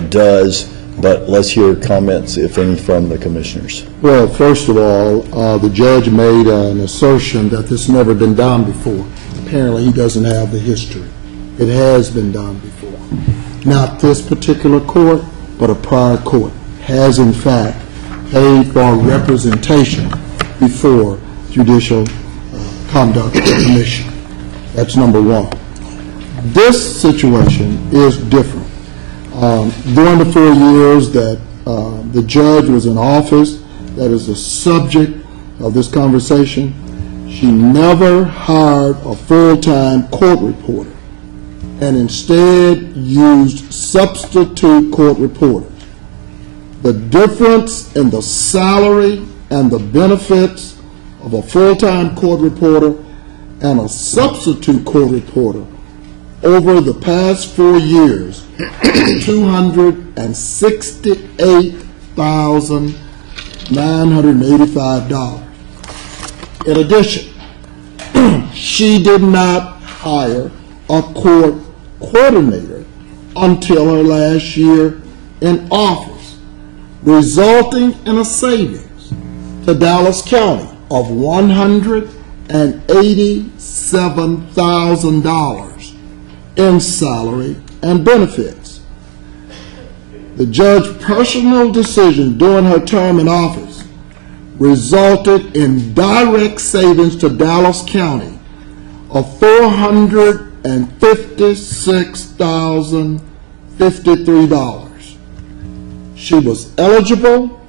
does. But let's hear comments, if any, from the commissioners. Well, first of all, the judge made an assertion that this never been done before. Apparently, he doesn't have the history. It has been done before. Not this particular court, but a prior court has, in fact, paid for representation before Judicial Conduct Commission. That's number one. This situation is different. During the 4 years that the judge was in office, that is the subject of this conversation, she never hired a full-time court reporter and instead used substitute court reporters. The difference in the salary and the benefits of a full-time court reporter and a substitute court reporter over the past 4 years, $268,985. In addition, she did not hire a court coordinator until her last year in office, resulting in a savings to Dallas County of $187,000 in salary and benefits. The judge's personal decision during her term in office resulted in direct savings to Dallas County of $456,053. She was eligible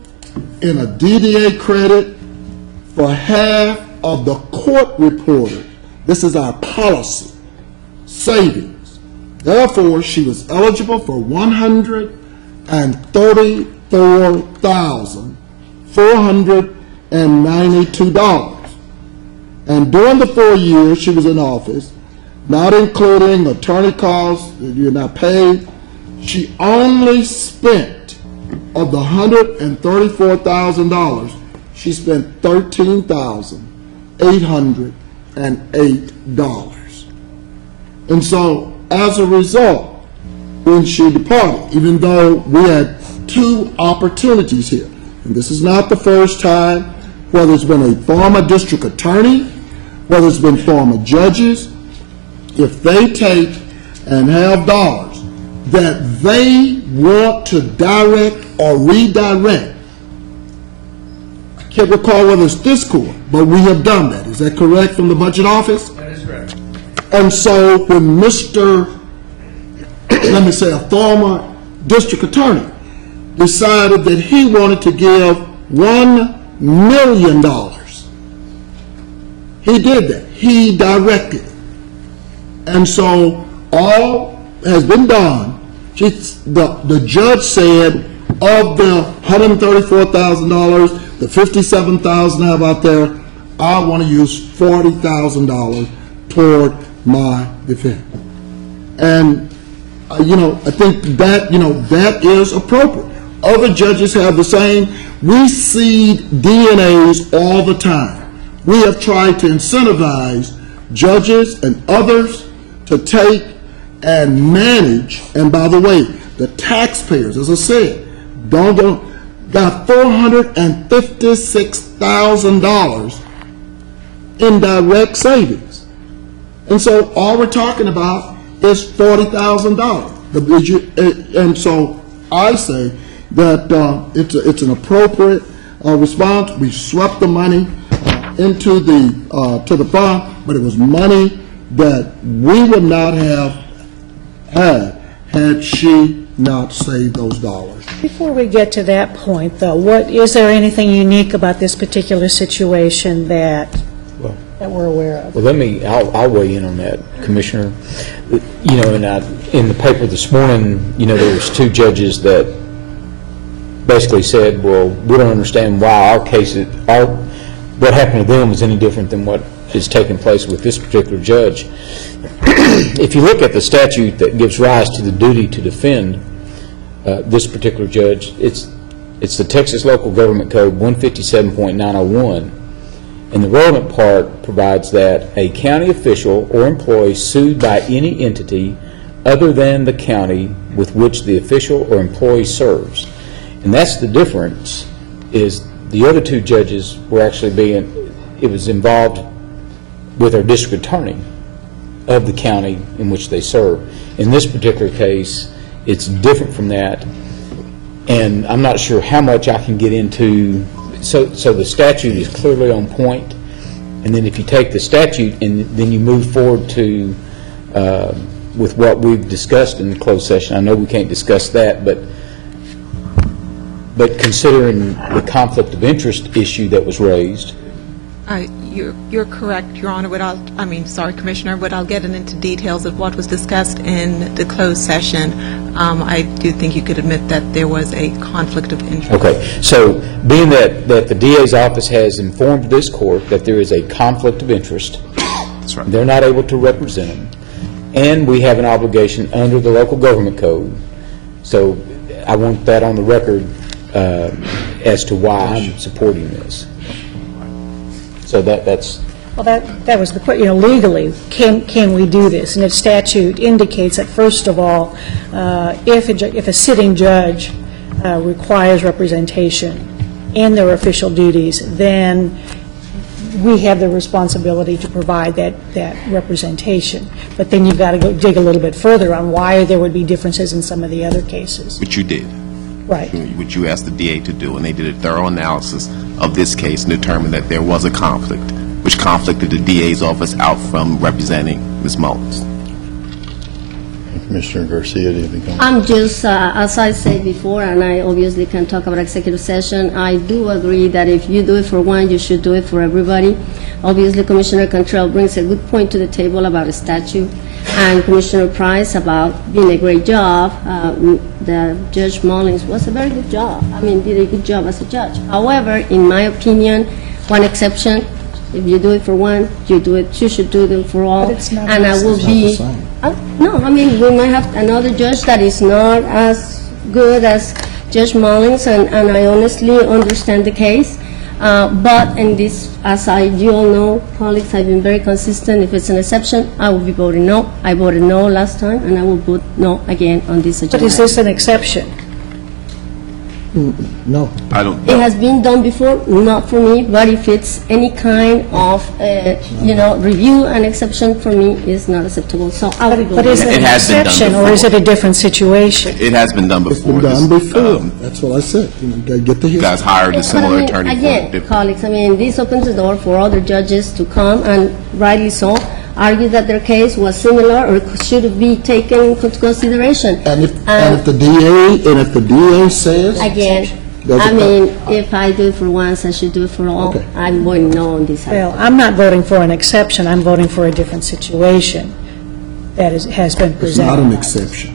in a DDA credit for half of the court reporter. This is our policy. Savings. Therefore, she was eligible for $134,492. And during the 4 years she was in office, not including attorney costs that you're not paid, she only spent, of the $134,000, she spent $13,808. And so, as a result, when she departed, even though we had two opportunities here, and this is not the first time, whether it's been a former district attorney, whether it's been former judges, if they take and have dollars that they want to direct or redirect, I can't recall whether it's this court, but we have done that. Is that correct from the budget office? That is correct. And so when Mr., let me say a former district attorney, decided that he wanted to give $1 million, he did that. He directed it. And so all has been done. The judge said of the $134,000, the $57,000 I have out there, I want to use $40,000 toward my defense. And, I think that, that is appropriate. Other judges have the same. We seed DNAs all the time. We have tried to incentivize judges and others to take and manage, and by the way, the taxpayers, as I said, got $456,000 in direct savings. And so all we're talking about is $40,000. And so I say that it's an appropriate response. We swept the money into to the fund, but it was money that we would not have had she not saved those dollars. Before we get to that point, though, is there anything unique about this particular situation that we're aware of? Well, I'll weigh in on that, Commissioner. In the paper this morning, there was two judges that basically said, well, we don't understand why our case, what happened to them is any different than what is taking place with this particular judge. If you look at the statute that gives rise to the duty to defend this particular judge, it's the Texas Local Government Code 157.901, and the relevant part provides that a county official or employee sued by any entity other than the county with which the official or employee serves. And that's the difference, is the other two judges were actually it was involved with our district attorney of the county in which they serve. In this particular case, it's different from that, and I'm not sure how much I can get into. So the statute is clearly on point, and then if you take the statute and then you move forward to with what we've discussed in the closed session. I know we can't discuss that, but considering the conflict of interest issue that was raised. You're correct, Your Honor. Commissioner, without getting into details of what was discussed in the closed session, I do think you could admit that there was a conflict of interest. Okay. So being that the DA's office has informed this court that there is a conflict of interest, That's right. they're not able to represent them, and we have an obligation under the local government code. So I want that on the record as to why I'm supporting this. So that's... Well, that was the question, legally, can we do this? And if statute indicates that, first of all, if a sitting judge requires representation in their official duties, then we have the responsibility to provide that representation. But then you've got to go dig a little bit further on why there would be differences in some of the other cases. Which you did. Right. Which you asked the DA to do, and they did a thorough analysis of this case and determined that there was a conflict, which conflicted the DA's office out from representing Ms. Mullins. Commissioner Garcia, do you have anything? I'm just, as I said before, and I obviously can talk about executive session, I do agree that if you do it for one, you should do it for everybody. Obviously, Commissioner Cantrell brings a good point to the table about a statute, and Commissioner Price about doing a great job. The Judge Mullins was a very good job. Did a good job as a judge. However, in my opinion, one exception, if you do it for one, you should do them for all. But it's not and the I will same. be. No, we might have another judge that is not as good as Judge Mullins, and I honestly understand the case. But in this, as you all know, colleagues, I've been very consistent. If it's an exception, I will be voting no. I voted no last time, and I will vote no again on this agenda. But is this an exception? No. I don't. It has been done before, not for me, but if it's any kind of, review, an exception for me is not acceptable. So I will But is it It an has been done exception, or before. is it a different situation? It has been done It's before. been done This, before. That's what I said. You got to get the You history. guys hired a similar attorney for Again, different. colleagues, this opens the door for other judges to come, and rightly so, argue that their case was similar or should be taken into consideration. And if the DA says... Again, if I do it for once, I should do it for all. Okay. I'm voting no on this item. Well, I'm not voting for an exception, I'm voting for a different situation that has been It's not an presented. exception.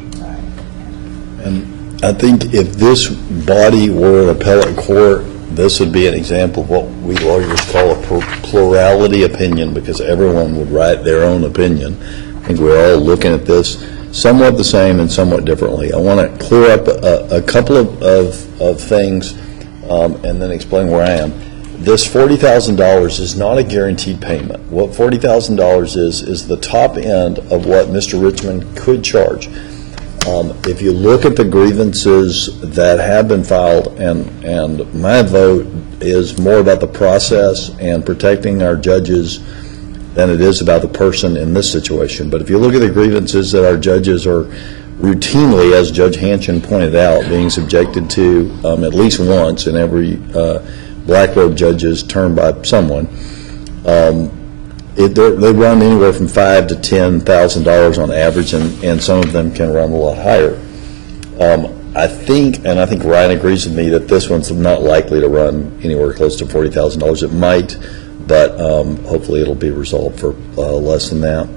And I think if this body were an appellate court, this would be an example of what we lawyers call a plurality opinion, because everyone would write their own opinion. I think we're all looking at this somewhat the same and somewhat differently. I want to clear up a couple of things and then explain where I am. This $40,000 is not a guaranteed payment. What $40,000 is the top end of what Mr. Richmond could charge. If you look at the grievances that have been filed, and my vote is more about the process and protecting our judges than it is about the person in this situation. But if you look at the grievances that our judges are routinely, as Judge Hanchin pointed out, being subjected to at least once in every black robe judge's term by someone, they run anywhere from $5,000 to $10,000 on average, and some of them can run a lot higher. I think Ryan agrees with me that this one's not likely to run anywhere close to $40,000. It might, but hopefully it'll be resolved for less than that.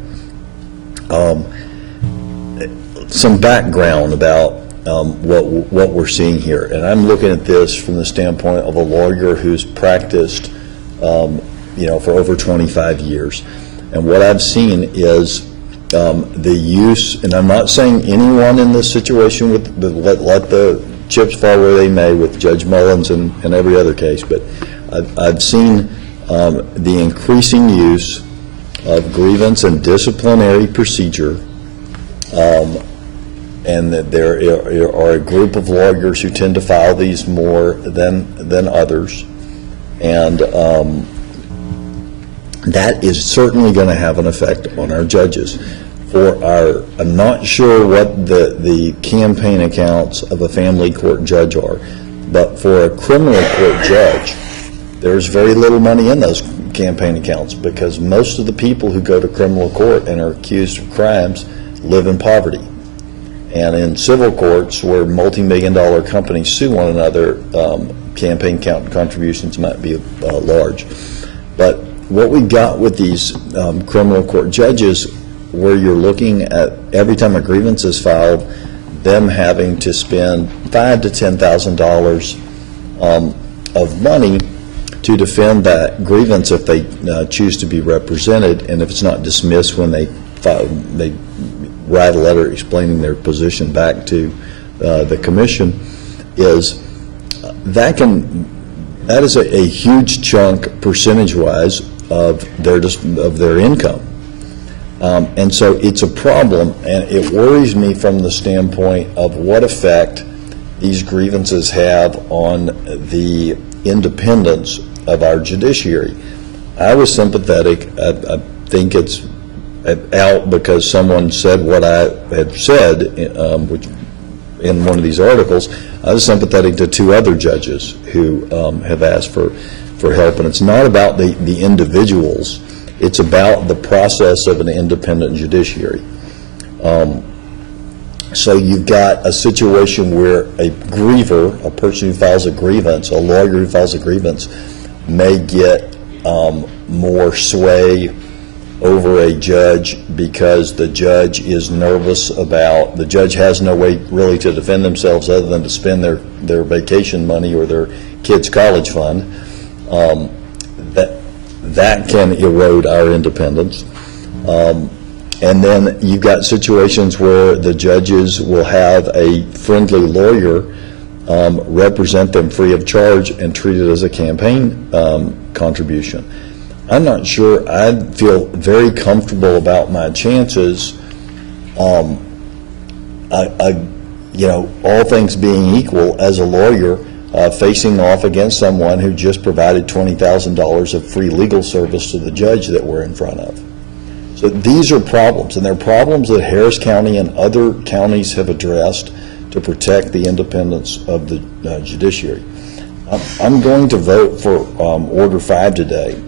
Some background about what we're seeing here. And I'm looking at this from the standpoint of a lawyer who's practiced, for over 25 years. And what I've seen is the use, and I'm not saying anyone in this situation would let the chips fall where they may with Judge Mullins and every other case, but I've seen the increasing use of grievance and disciplinary procedure, and that there are a group of lawyers who tend to file these more than others, and that is certainly going to have an effect on our judges. I'm not sure what the campaign accounts of a family court judge are, but for a criminal court judge, there's very little money in those campaign accounts because most of the people who go to criminal court and are accused of crimes live in poverty. And in civil courts where multi-million-dollar companies sue one another, campaign contributions might be large. But what we got with these criminal court judges, where you're looking at every time a grievance is filed, them having to spend $5,000 to $10,000 of money to defend that grievance if they choose to be represented, and if it's not dismissed when they write a letter explaining their position back to the commission, that is a huge chunk percentage-wise of their income. And so it's a problem, and it worries me from the standpoint of what effect these grievances have on the independence of our judiciary. I was sympathetic. I think it's out because someone said what I had said, which in one of these articles. I was sympathetic to two other judges who have asked for help, and it's not about the individuals. It's about the process of an independent judiciary. So you've got a situation where a griever, a person who files a grievance, a lawyer who files a grievance, may get more sway over a judge because the judge is nervous about, the judge has no way really to defend themselves other than to spend their vacation money or their kid's college fund. That can erode our independence. And then you've got situations where the judges will have a friendly lawyer represent them free of charge and treat it as a campaign contribution. I'm not sure I'd feel very comfortable about my chances, all things being equal, as a lawyer, facing off against someone who just provided $20,000 of free legal service to the judge that we're in front of. So these are problems, and they're problems that Harris County and other counties have addressed to protect the independence of the judiciary. I'm going to vote for Order 5 today,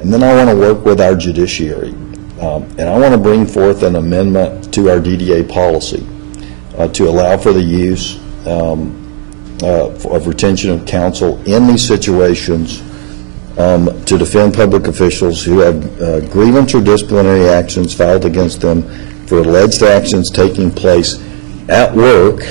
and then I want to work with our judiciary, and I want to bring forth an amendment to our DDA policy to allow for the use of retention of counsel in these situations to defend public officials who have grievance or disciplinary actions filed against them for alleged actions taking place at work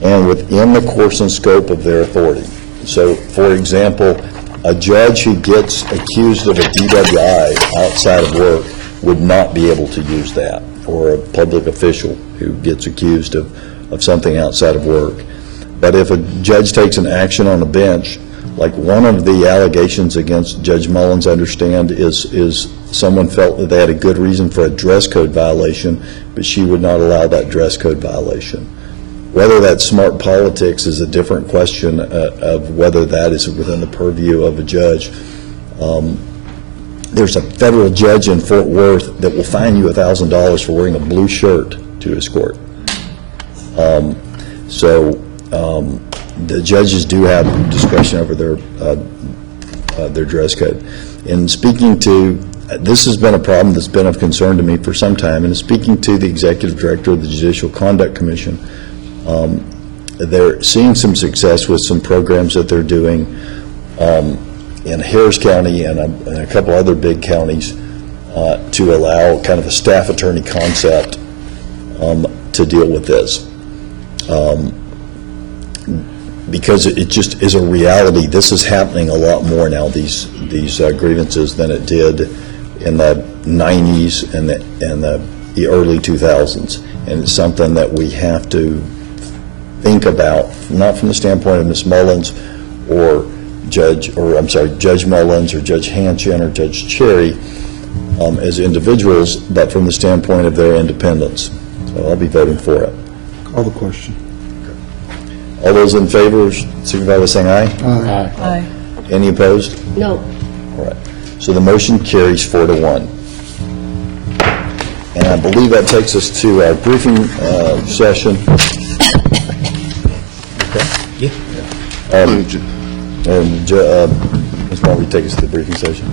and within the course and scope of their authority. So, for example, a judge who gets accused of a DWI outside of work would not be able to use that, or a public official who gets accused of something outside of work. But if a judge takes an action on a bench, like one of the allegations against Judge Mullins, I understand, is someone felt that they had a good reason for a dress code violation, but she would not allow that dress code violation. Whether that's smart politics is a different question of whether that is within the purview of a judge. There's a federal judge in Fort Worth that will fine you $1,000 for wearing a blue shirt to his court. The judges do have discretion over their dress code. In speaking to, this has been a problem that's been of concern to me for some time, and in speaking to the executive director of the Judicial Conduct Commission, they're seeing some success with some programs that they're doing in Harris County and a couple other big counties to allow kind of a staff attorney concept to deal with this. because it just is a reality. This is happening a lot more now, these grievances, than it did in the 90s and the early 2000s. And it's something that we have to think about, not from the standpoint of Ms. Mullins or Judge Mullins or Judge Hanchin or Judge Cherry as individuals, but from the standpoint of their independence. So I'll be voting for it. Call the question. All those in favor signify by saying aye. Aye. Any opposed? No. All right. So the motion carries 4-1. And I believe that takes us to our briefing session. Ms. Marbury, take us to the briefing session.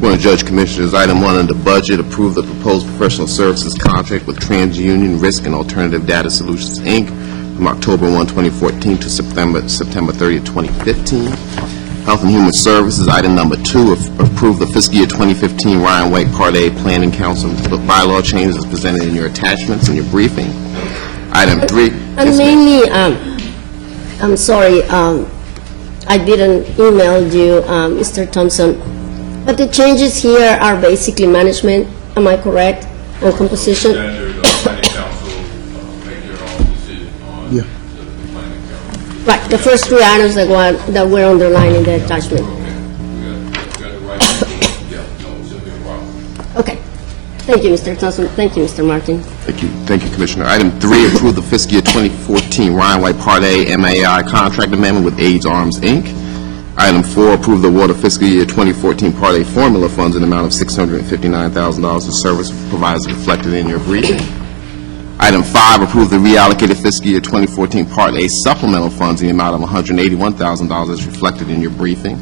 Morning, Judge Commissioners. Item 1 under Budget, approve the proposed professional services contract with TransUnion Risk and Alternative Data Solutions, Inc. from October 1, 2014 to September 30, 2015. Health and Human Services, item number 2, approve the fiscal year 2015 Ryan White Part A Planning Council bylaw changes as presented in your attachments in your briefing. Item 3. And mainly, I'm sorry, I didn't email you, Mr. Thompson, but the changes here are basically management, am I correct, on composition? Yeah. Right, the first 3 items that were underlined in the attachment. Okay. Thank you, Mr. Thompson. Thank you, Mr. Martin. Thank you, Commissioner. Item 3, approve the fiscal year 2014 Ryan White Part A MAI contract amendment with AIDS Arms, Inc. Item 4, approve the award of fiscal year 2014 Part A formula funds in the amount of $659,000 for service providers reflected in your briefing. Item 5, approve the reallocated fiscal year 2014 Part A supplemental funds in the amount of $181,000 as reflected in your briefing.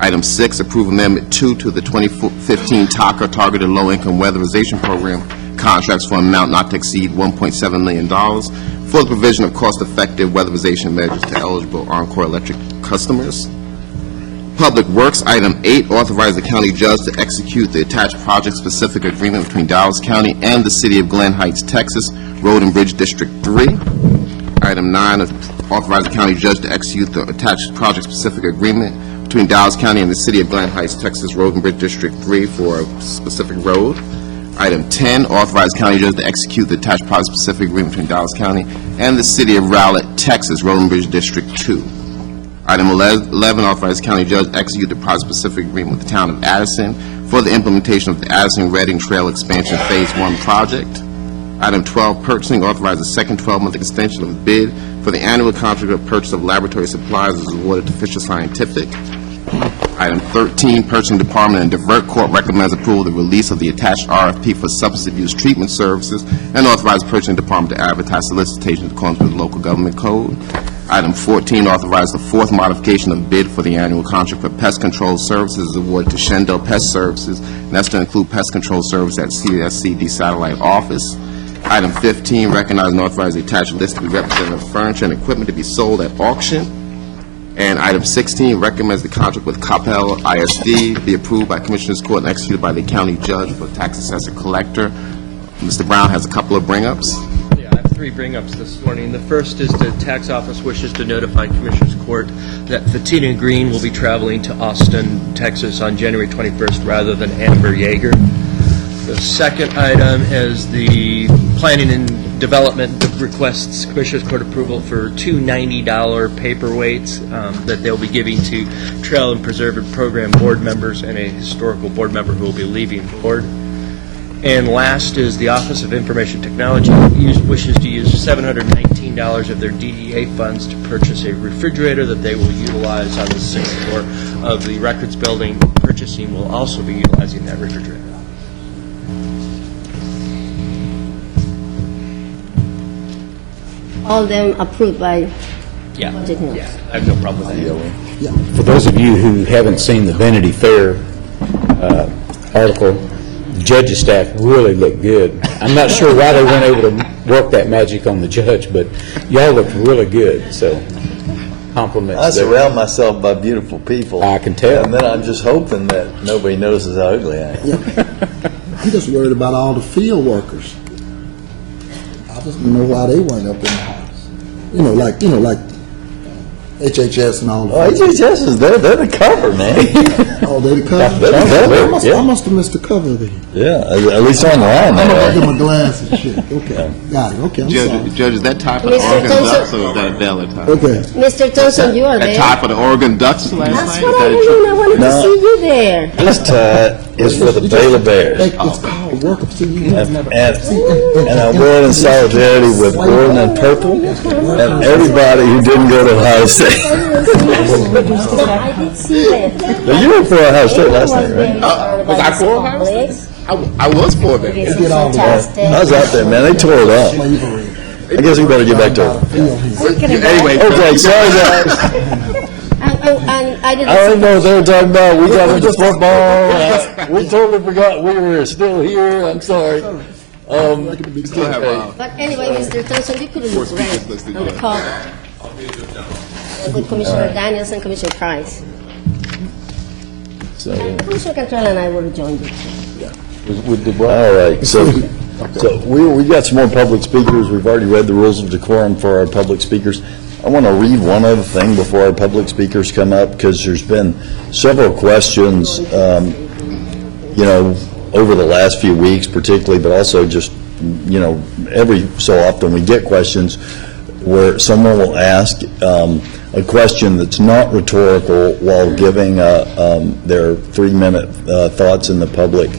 Item 6, approve Amendment 2 to the 2015 TACA Targeted Low-Income Weatherization Program contracts for an amount not to exceed $1.7 million for the provision of cost-effective weatherization measures to eligible Encore Electric customers. Public Works, item 8, authorize the county judge to execute the attached project-specific agreement between Dallas County and the City of Glen Heights, Texas, Road and Bridge District 3. Item 9, authorize the county judge to execute the attached project-specific agreement between Dallas County and the City of Glen Heights, Texas, Road and Bridge District 3 for a specific road. Item 10, authorize county judge to execute the attached project-specific agreement between Dallas County and the City of Rowlett, Texas, Road and Bridge District 2. Item 11, authorize county judge to execute the project-specific agreement with the town of Addison for the implementation of the Addison-Reading Trail Expansion Phase 1 project. Item 12, purchasing, authorize the second 12-month extension of the bid for the annual contract of purchase of laboratory supplies as awarded to Fisher Scientific. Item 13, purchasing department and Divert Corp. recommends approval of the release of the attached RFP for substance abuse treatment services and authorize purchasing department to advertise solicitations in accordance with the local government code. Item 14, authorize the fourth modification of bid for the annual contract for pest control services awarded to Shendell Pest Services, and that's to include pest control service at CSCD Satellite Office. Item 15, recognize and authorize the attached list to be represented of furniture and equipment to be sold at auction. And item 16, recommends the contract with Coppell ISD be approved by Commissioners Court and executed by the county judge for tax assessor collector. Mr. Brown has a couple of bring-ups. Yeah, I have 3 bring-ups this morning. The first is the tax office wishes to notify Commissioners Court that Fatina Green will be traveling to Austin, Texas on January 21st rather than Amber Yeager. The second item is the Planning and Development requests Commissioners Court approval for 2 $90 paperweights that they'll be giving to Trail and Preserve Program board members and a historical board member who will be leaving the board. And last is the Office of Information Technology wishes to use $719 of their DDA funds to purchase a refrigerator that they will utilize on the 6th floor of the Records Building. Purchasing will also be utilizing that refrigerator. All them approved by Yeah, budget notes. yeah, I have no problem with that. For those of you who haven't seen the Vanity Fair article, the judge's staff really looked good. I'm not sure why they weren't able to work that magic on the judge, but y'all looked really good, so compliments. I there. surround myself by beautiful people. I can tell. And then I'm just hoping that nobody notices how ugly I am. I'm just worried about all the field workers. I just don't know why they weren't up in the house. like HHS and all Oh, that. HHS is there, they're the cover, man. Oh, they the cover? They're the cover, yeah. I must have missed the cover then. Yeah, at least online. I'm gonna they get are. my glasses and shit. Okay, got it, okay, I'm sorry. Judge, is that tie for the Mr. Oregon Thompson. Ducks or is that a valid tie? Okay. Mr. Thompson, you are That there. tie for the Oregon Ducks last That's night? what Is I that mean. true? I wanted No. to see you there. This tie is for the Baylor Bears. It's called work of CU. And I wear it in solidarity with Gordon and Purple and everybody who didn't go to Ohio State. I did see that. But you were for Ohio State last night, right? Was I for Ohio State? I was for them. It's fantastic. I was out there, man. They tore it up. I guess we better get back to it. Anyway, Okay, sorry guys. And I didn't I don't see know what they were talking about. We got into football. We totally forgot we were still here. I'm sorry. still have, But anyway, Mr. Thompson, you could look speakers great listed, on the yeah. cover. With Commissioner Daniels and Commissioner Price. So, And Commissioner Cantrell and I will join you. all right, so we got some more public speakers. We've already read the rules of decorum for our public speakers. I want to read one other thing before our public speakers come up, because there's been several questions, over the last few weeks particularly, but also just, every so often we get questions where someone will ask a question that's not rhetorical while giving their 3-minute thoughts in the public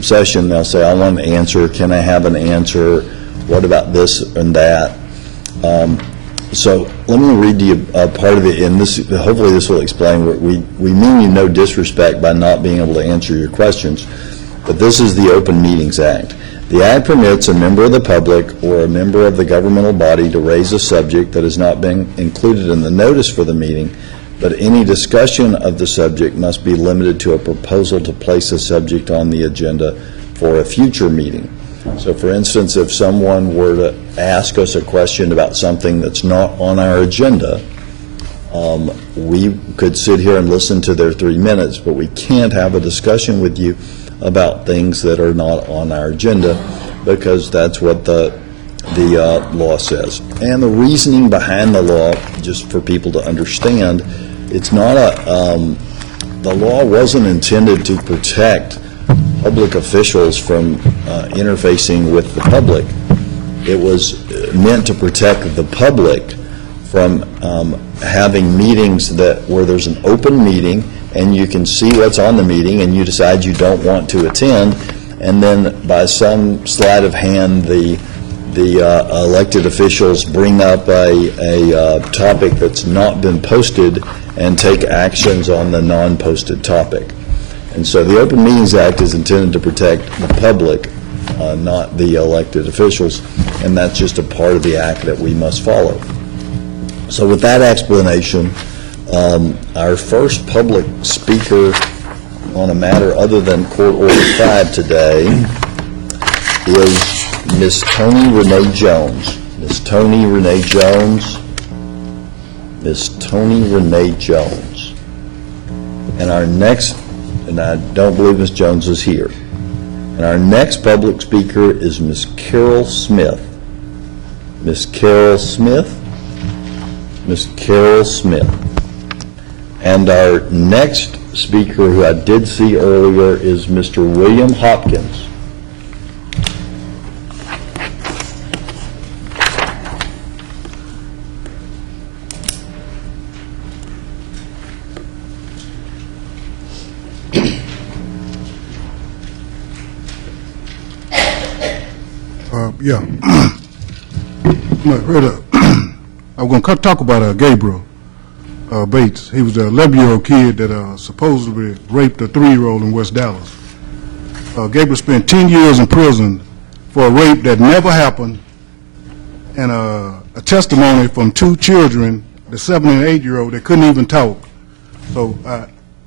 session. They'll say, I want an answer, can I have an answer, what about this and that? So let me read to you part of it, and hopefully this will explain. We mean you no disrespect by not being able to answer your questions, but this is the Open Meetings Act. The act permits a member of the public or a member of the governmental body to raise a subject that has not been included in the notice for the meeting, but any discussion of the subject must be limited to a proposal to place a subject on the agenda for a future meeting. So, for instance, if someone were to ask us a question about something that's not on our agenda, we could sit here and listen to their 3 minutes, but we can't have a discussion with you about things that are not on our agenda, because that's what the law says. And the reasoning behind the law, just for people to understand, it's not the law wasn't intended to protect public officials from interfacing with the public. It was meant to protect the public from having meetings where there's an open meeting and you can see what's on the meeting and you decide you don't want to attend, and then by some sleight of hand the elected officials bring up a topic that's not been posted and take actions on the non-posted topic. And so the Open Meetings Act is intended to protect the public, not the elected officials, and that's just a part of the act that we must follow. So with that explanation, our first public speaker on a matter other than Court Order 5 today is Ms. Toni Renee Jones. Ms. Toni Renee Jones. Ms. Toni Renee Jones. And our next, and I don't believe Ms. Jones is here, and our next public speaker is Ms. Carol Smith. Ms. Carol Smith. Ms. Carol Smith. And our next speaker, who I did see earlier, is Mr. William Hopkins. Yeah. Right up. I'm going to talk about Gabriel Bates. He was an 11-year-old kid that supposedly raped a 3-year-old in West Dallas. Gabriel spent 10 years in prison for a rape that never happened, and a testimony from 2 children, the 7- and 8-year-old, that couldn't even talk. So,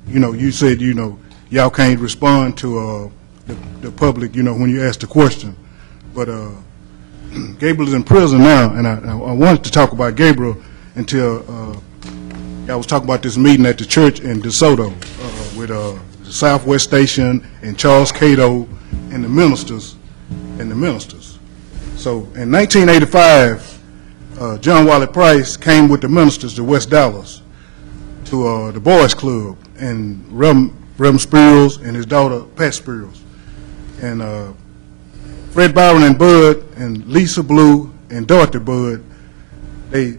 you said, y'all can't respond to the public, when you ask the question. But Gabriel is in prison now, and I wanted to talk about Gabriel until I was talking about this meeting at the church in DeSoto with the Southwest Station and Charles Cato and the ministers. So in 1985, John Wiley Price came with the ministers to West Dallas to the Boys Club, and Reverend Spears and his daughter Pat Spears. And Fred Byron and Bud and Lisa Blue and Dorothy Bud, they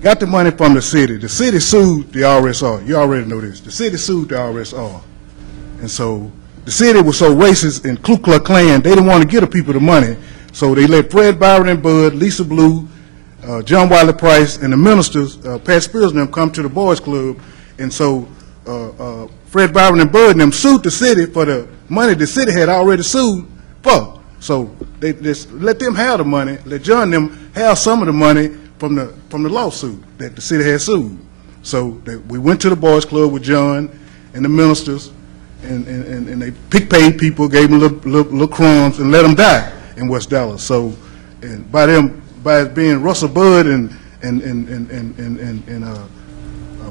got the money from the city. The city sued the RSR. You already know this. The city sued the RSR. And so the city was so racist and Ku Klux Klan, they didn't want to give the people the money. So they let Fred Byron and Bud, Lisa Blue, John Wiley Price, and the ministers, Pat Spears and them, come to the Boys Club. And so Fred Byron and Bud and them sued the city for the money the city had already sued for. So they just let them have the money, let John and them have some of the money from the lawsuit that the city had sued. So we went to the Boys Club with John and the ministers, and they paid people, gave them little crumbs, and let them die in West Dallas. So, and by it being Russell Bud and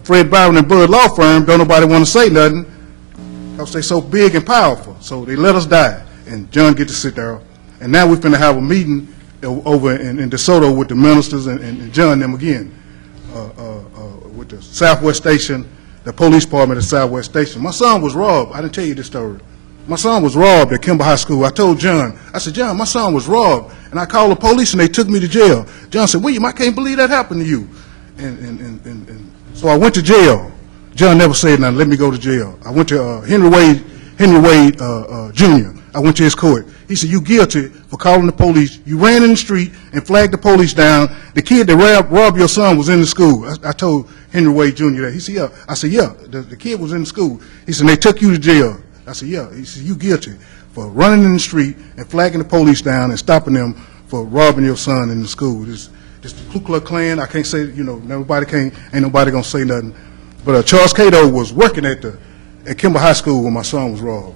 Fred Byron and Bud law firm, don't nobody want to say nothing because they so big and powerful. So they let us die, and John get to sit there. And now we're finna have a meeting over in DeSoto with the ministers and John and them again, with the Southwest Station, the police department at Southwest Station. My son was robbed. I didn't tell you this story. My son was robbed at Kimball High School. I told John, I said, John, my son was robbed, and I called the police, and they took me to jail. John said, William, I can't believe that happened to you. And so I went to jail. John never said nothing. Let me go to jail. I went to Henry Wade Jr. I went to his court. He said, you guilty for calling the police. You ran in the street and flagged the police down. The kid that robbed your son was in the school. I told Henry Wade Jr. that. He said, yeah. I said, yeah, the kid was in the school. He said, they took you to jail. I said, yeah. He said, you guilty for running in the street and flagging the police down and stopping them for robbing your son in the school. This the Ku Klux Klan. I can't say, ain't nobody gonna say nothing. But Charles Cato was working at Kimball High School when my son was robbed.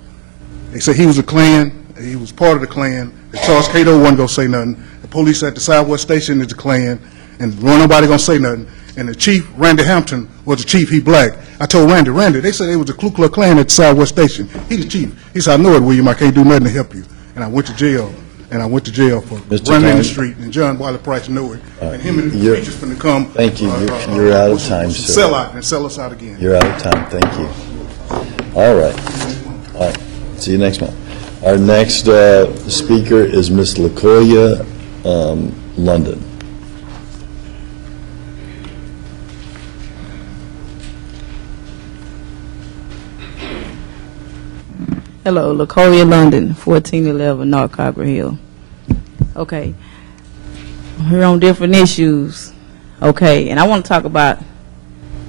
They said he was a Klan. He was part of the Klan. And Charles Cato wasn't gonna say nothing. The police at the Southwest Station is the Klan, and nobody gonna say nothing. And the chief, Randy Hampton, was the chief. He black. I told Randy, they said it was the Ku Klux Klan at the Southwest Station. He's the chief. He said, I know it, William. I can't do nothing to help you. And I went to jail. And I went to jail for running in the street. And John Wiley Price knew it. And him and the preachers finna come. Thank you. You're out of time, sir. Sell out and sell us out again. You're out of time. Thank you. All right. See you next month. Our next speaker is Miss LaCoya London. Hello, LaCoya London, 1411 North Copper Hill. Okay, I'm here on different issues. Okay, and I want to talk about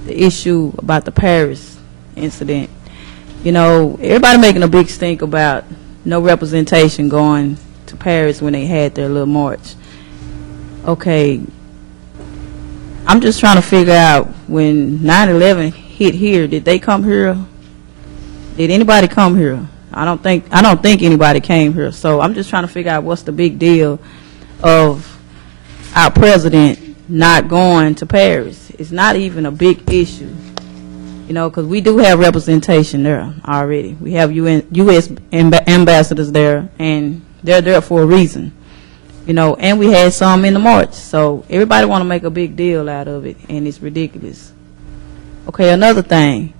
the issue about the Paris incident. Everybody making a big stink about no representation going to Paris when they had their little march. Okay, I'm just trying to figure out when 9/11 hit here, did they come here? Did anybody come here? I don't think anybody came here. So I'm just trying to figure out what's the big deal of our president not going to Paris. It's not even a big issue, because we do have representation there already. We have U.S. ambassadors there, and they're there for a reason, and we had some in the march. So everybody want to make a big deal out of it, and it's ridiculous. Okay, another thing.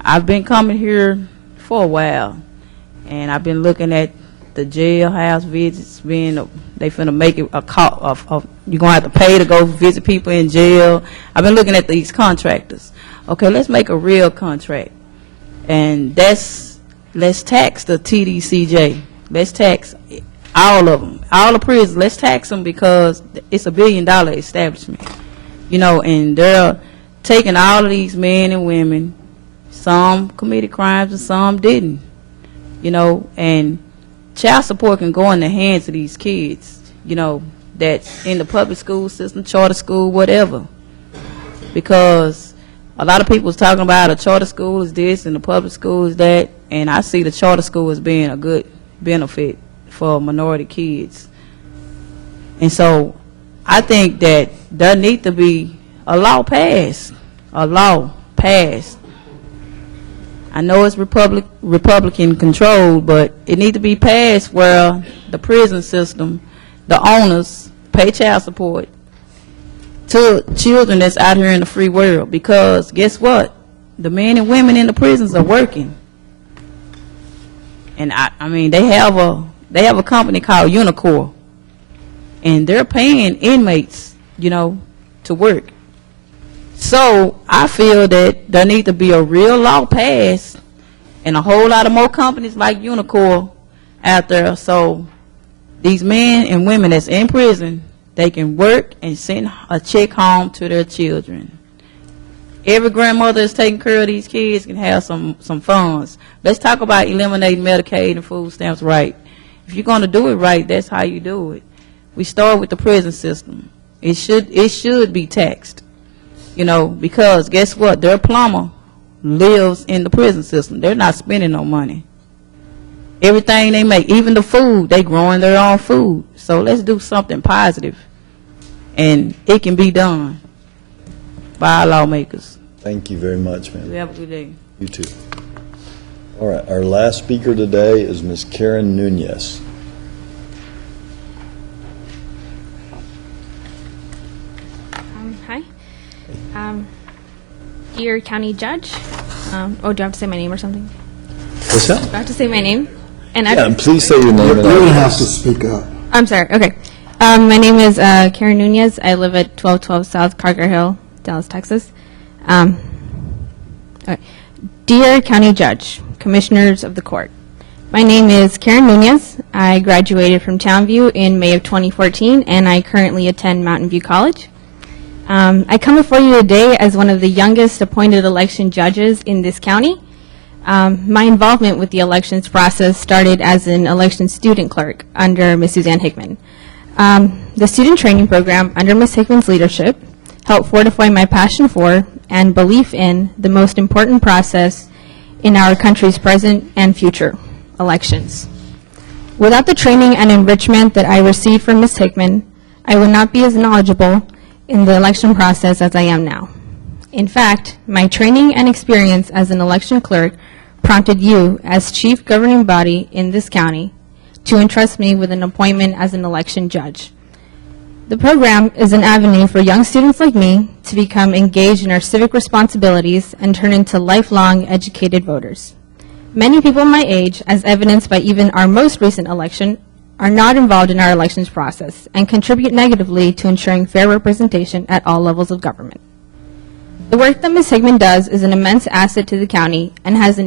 I've been coming here for a while, and I've been looking at the jailhouse visits. They finna make it a cost of you're gonna have to pay to go visit people in jail. I've been looking at these contractors. Okay, let's make a real contract, and let's tax the TDCJ. Let's tax all of them, all the prisons. Let's tax them because it's $1 billion establishment, and they're taking all of these men and women. Some committed crimes and some didn't, and child support can go in the hands of these kids, that's in the public school system, charter school, whatever. Because a lot of people is talking about a charter school is this and the public school is that, and I see the charter school as being a good benefit for minority kids. And so I think that there need to be a law passed, I know it's Republican controlled, but it needs to be passed where the prison system, the owners pay child support to children that's out here in the free world, because guess what? The men and women in the prisons are working. And I mean, they have a company called Unicor, and they're paying inmates, to work. So I feel that there needs to be a real law passed and a whole lot of more companies like Unicor out there, so these men and women that's in prison, they can work and send a check home to their children. Every grandmother that's taking care of these kids can have some funds. Let's talk about eliminating Medicaid and food stamps right. If you're going to do it right, that's how you do it. We start with the prison system. It should be taxed, because guess what? Their plumber lives in the prison system. They're not spending no money. Everything they make, even the food, they growing their own food. So let's do something positive, and it can be done by our lawmakers. Thank you very much, ma'am. You have a good day. You too. All right, our last speaker today is Ms. Karen Nunez. Hi. Dear County Judge, do I have to say my name or something? What's that? Do I have to say my name? And And please say your name. You don't have to speak up. I'm sorry, okay. My name is Karen Nunez. I live at 1212 South Carter Hill, Dallas, Texas. All right. Dear County Judge, Commissioners of the Court, my name is Karen Nunez. I graduated from Townview in May of 2014, and I currently attend Mountain View College. I come before you today as one of the youngest appointed election judges in this county. My involvement with the elections process started as an election student clerk under Ms. Suzanne Hickman. The student training program under Ms. Hickman's leadership helped fortify my passion for and belief in the most important process in our country's present and future, elections. Without the training and enrichment that I received from Ms. Hickman, I would not be as knowledgeable in the election process as I am now. In fact, my training and experience as an election clerk prompted you, as chief governing body in this county, to entrust me with an appointment as an election judge. The program is an avenue for young students like me to become engaged in our civic responsibilities and turn into lifelong educated voters. Many people my age, as evidenced by even our most recent election, are not involved in our elections process and contribute negatively to ensuring fair representation at all levels of government. The work that Ms. Hickman does is an immense asset to the county and has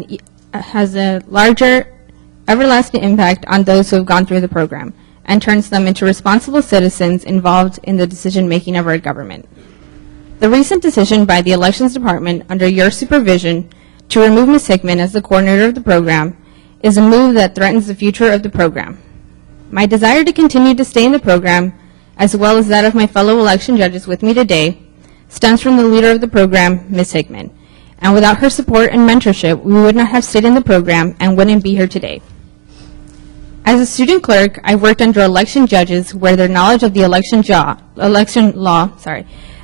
a larger, everlasting impact on those who have gone through the program and turns them into responsible citizens involved in the decision-making of our government. The recent decision by the Elections Department under your supervision to remove Ms. Hickman as the coordinator of the program is a move that threatens the future of the program. My desire to continue to stay in the program, as well as that of my fellow election judges with me today, stems from the leader of the program, Ms. Hickman. And without her support and mentorship, we would not have stayed in the program and wouldn't be here today. As a student clerk, I worked under election judges where their knowledge of the election law,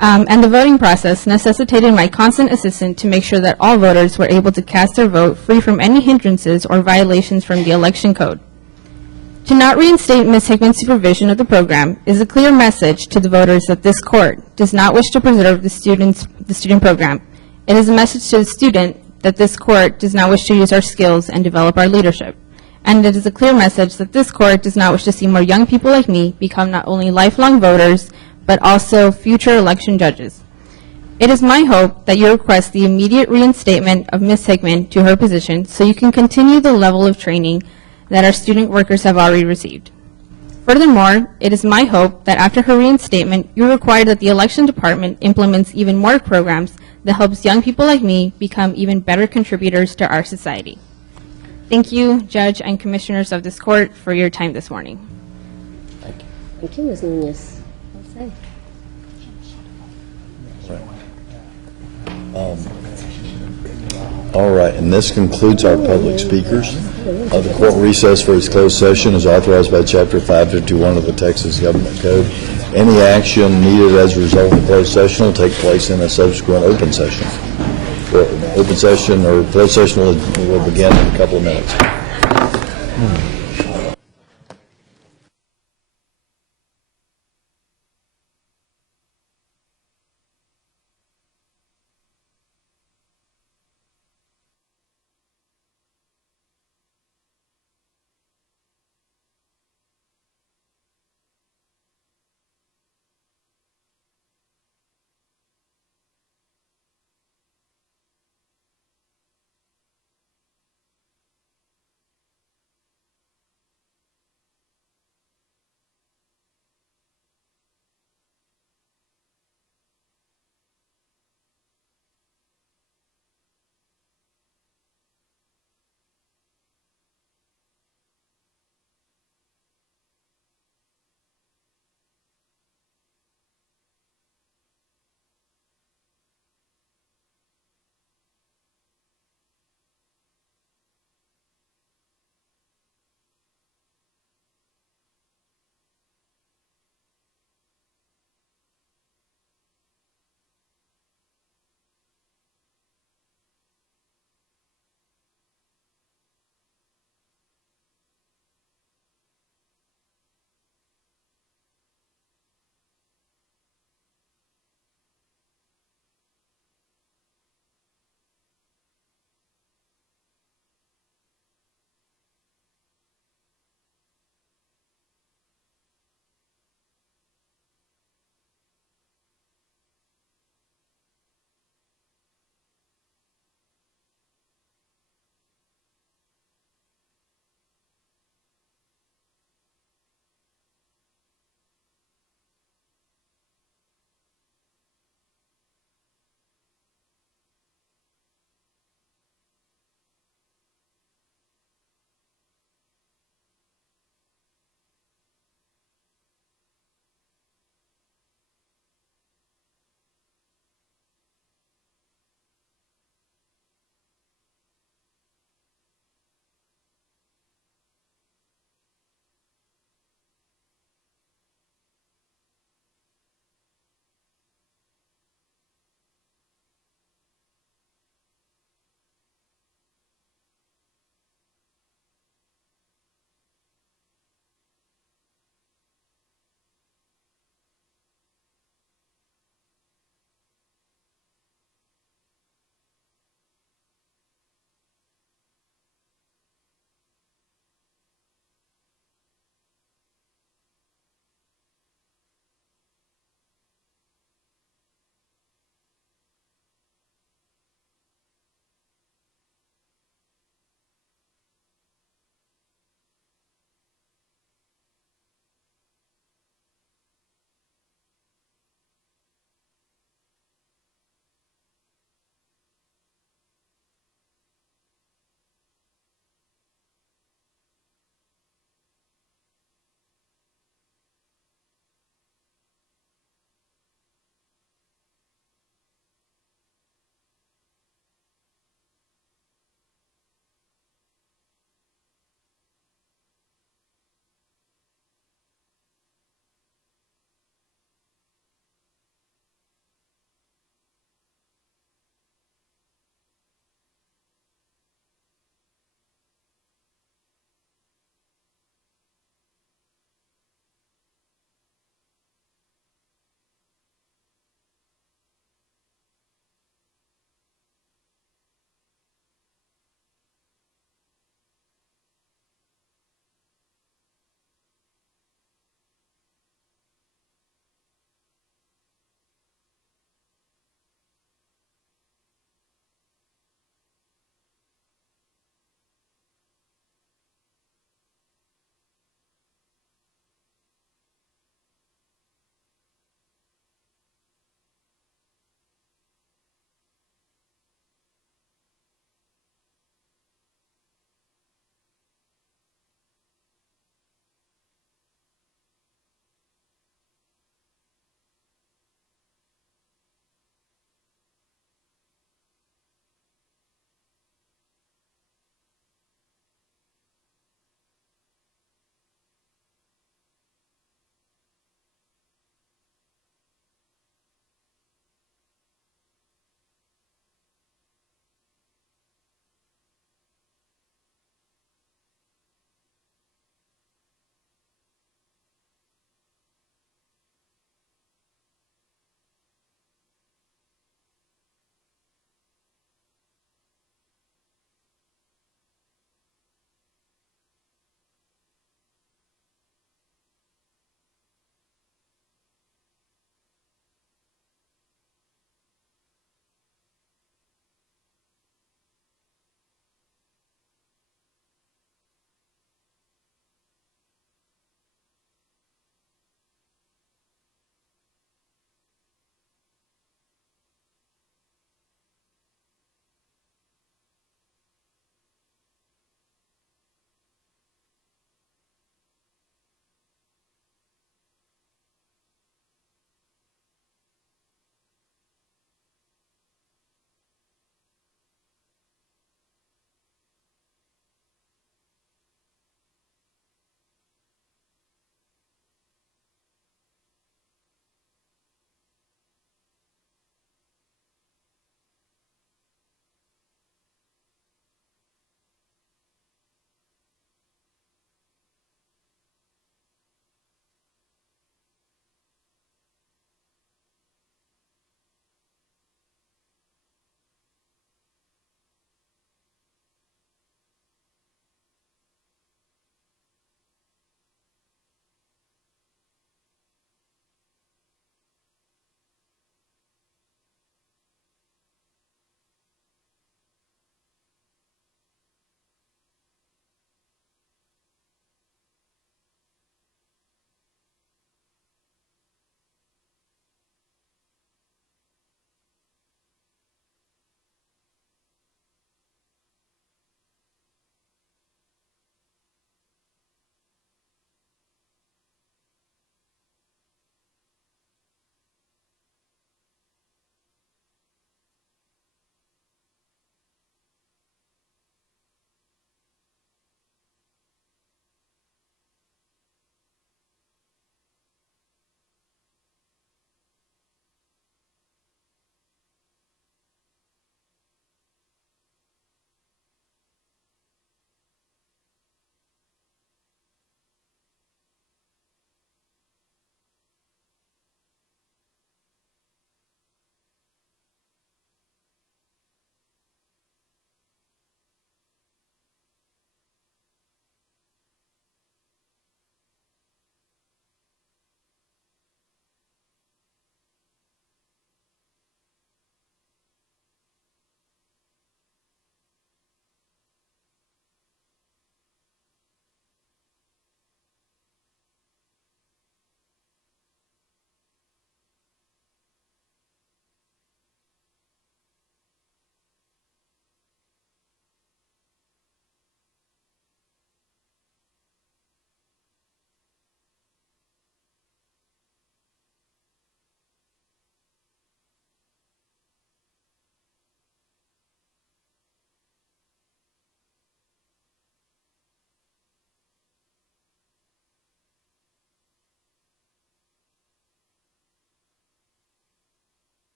and the voting process necessitated my constant assistance to make sure that all voters were able to cast their vote free from any hindrances or violations from the election code. To not reinstate Ms. Hickman's supervision of the program is a clear message to the voters that this court does not wish to preserve the student program. It is a message to the student that this court does not wish to use our skills and develop our leadership. And it is a clear message that this court does not wish to see more young people like me become not only lifelong voters, but also future election judges. It is my hope that you request the immediate reinstatement of Ms. Hickman to her position so you can continue the level of training that our student workers have already received. Furthermore, it is my hope that after her reinstatement, you require that the election department implements even more programs that helps young people like me become even better contributors to our society. Thank you, Judge and Commissioners of this court, for your time this morning. Thank you, Ms. Nunez. All right, and this concludes our public speakers. The court recess for its closed session is authorized by Chapter 551 of the Texas Government Code. Any action needed as a result of the closed session will take place in a subsequent open session. Open session or closed session will begin in a couple of minutes.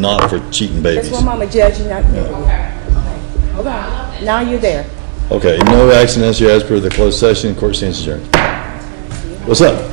not for cheating That's babies. what Mama Judge, you're not there yet. Hold on. Now you're there. Okay, no action necessary as per the closed session, court stands adjourned. What's up?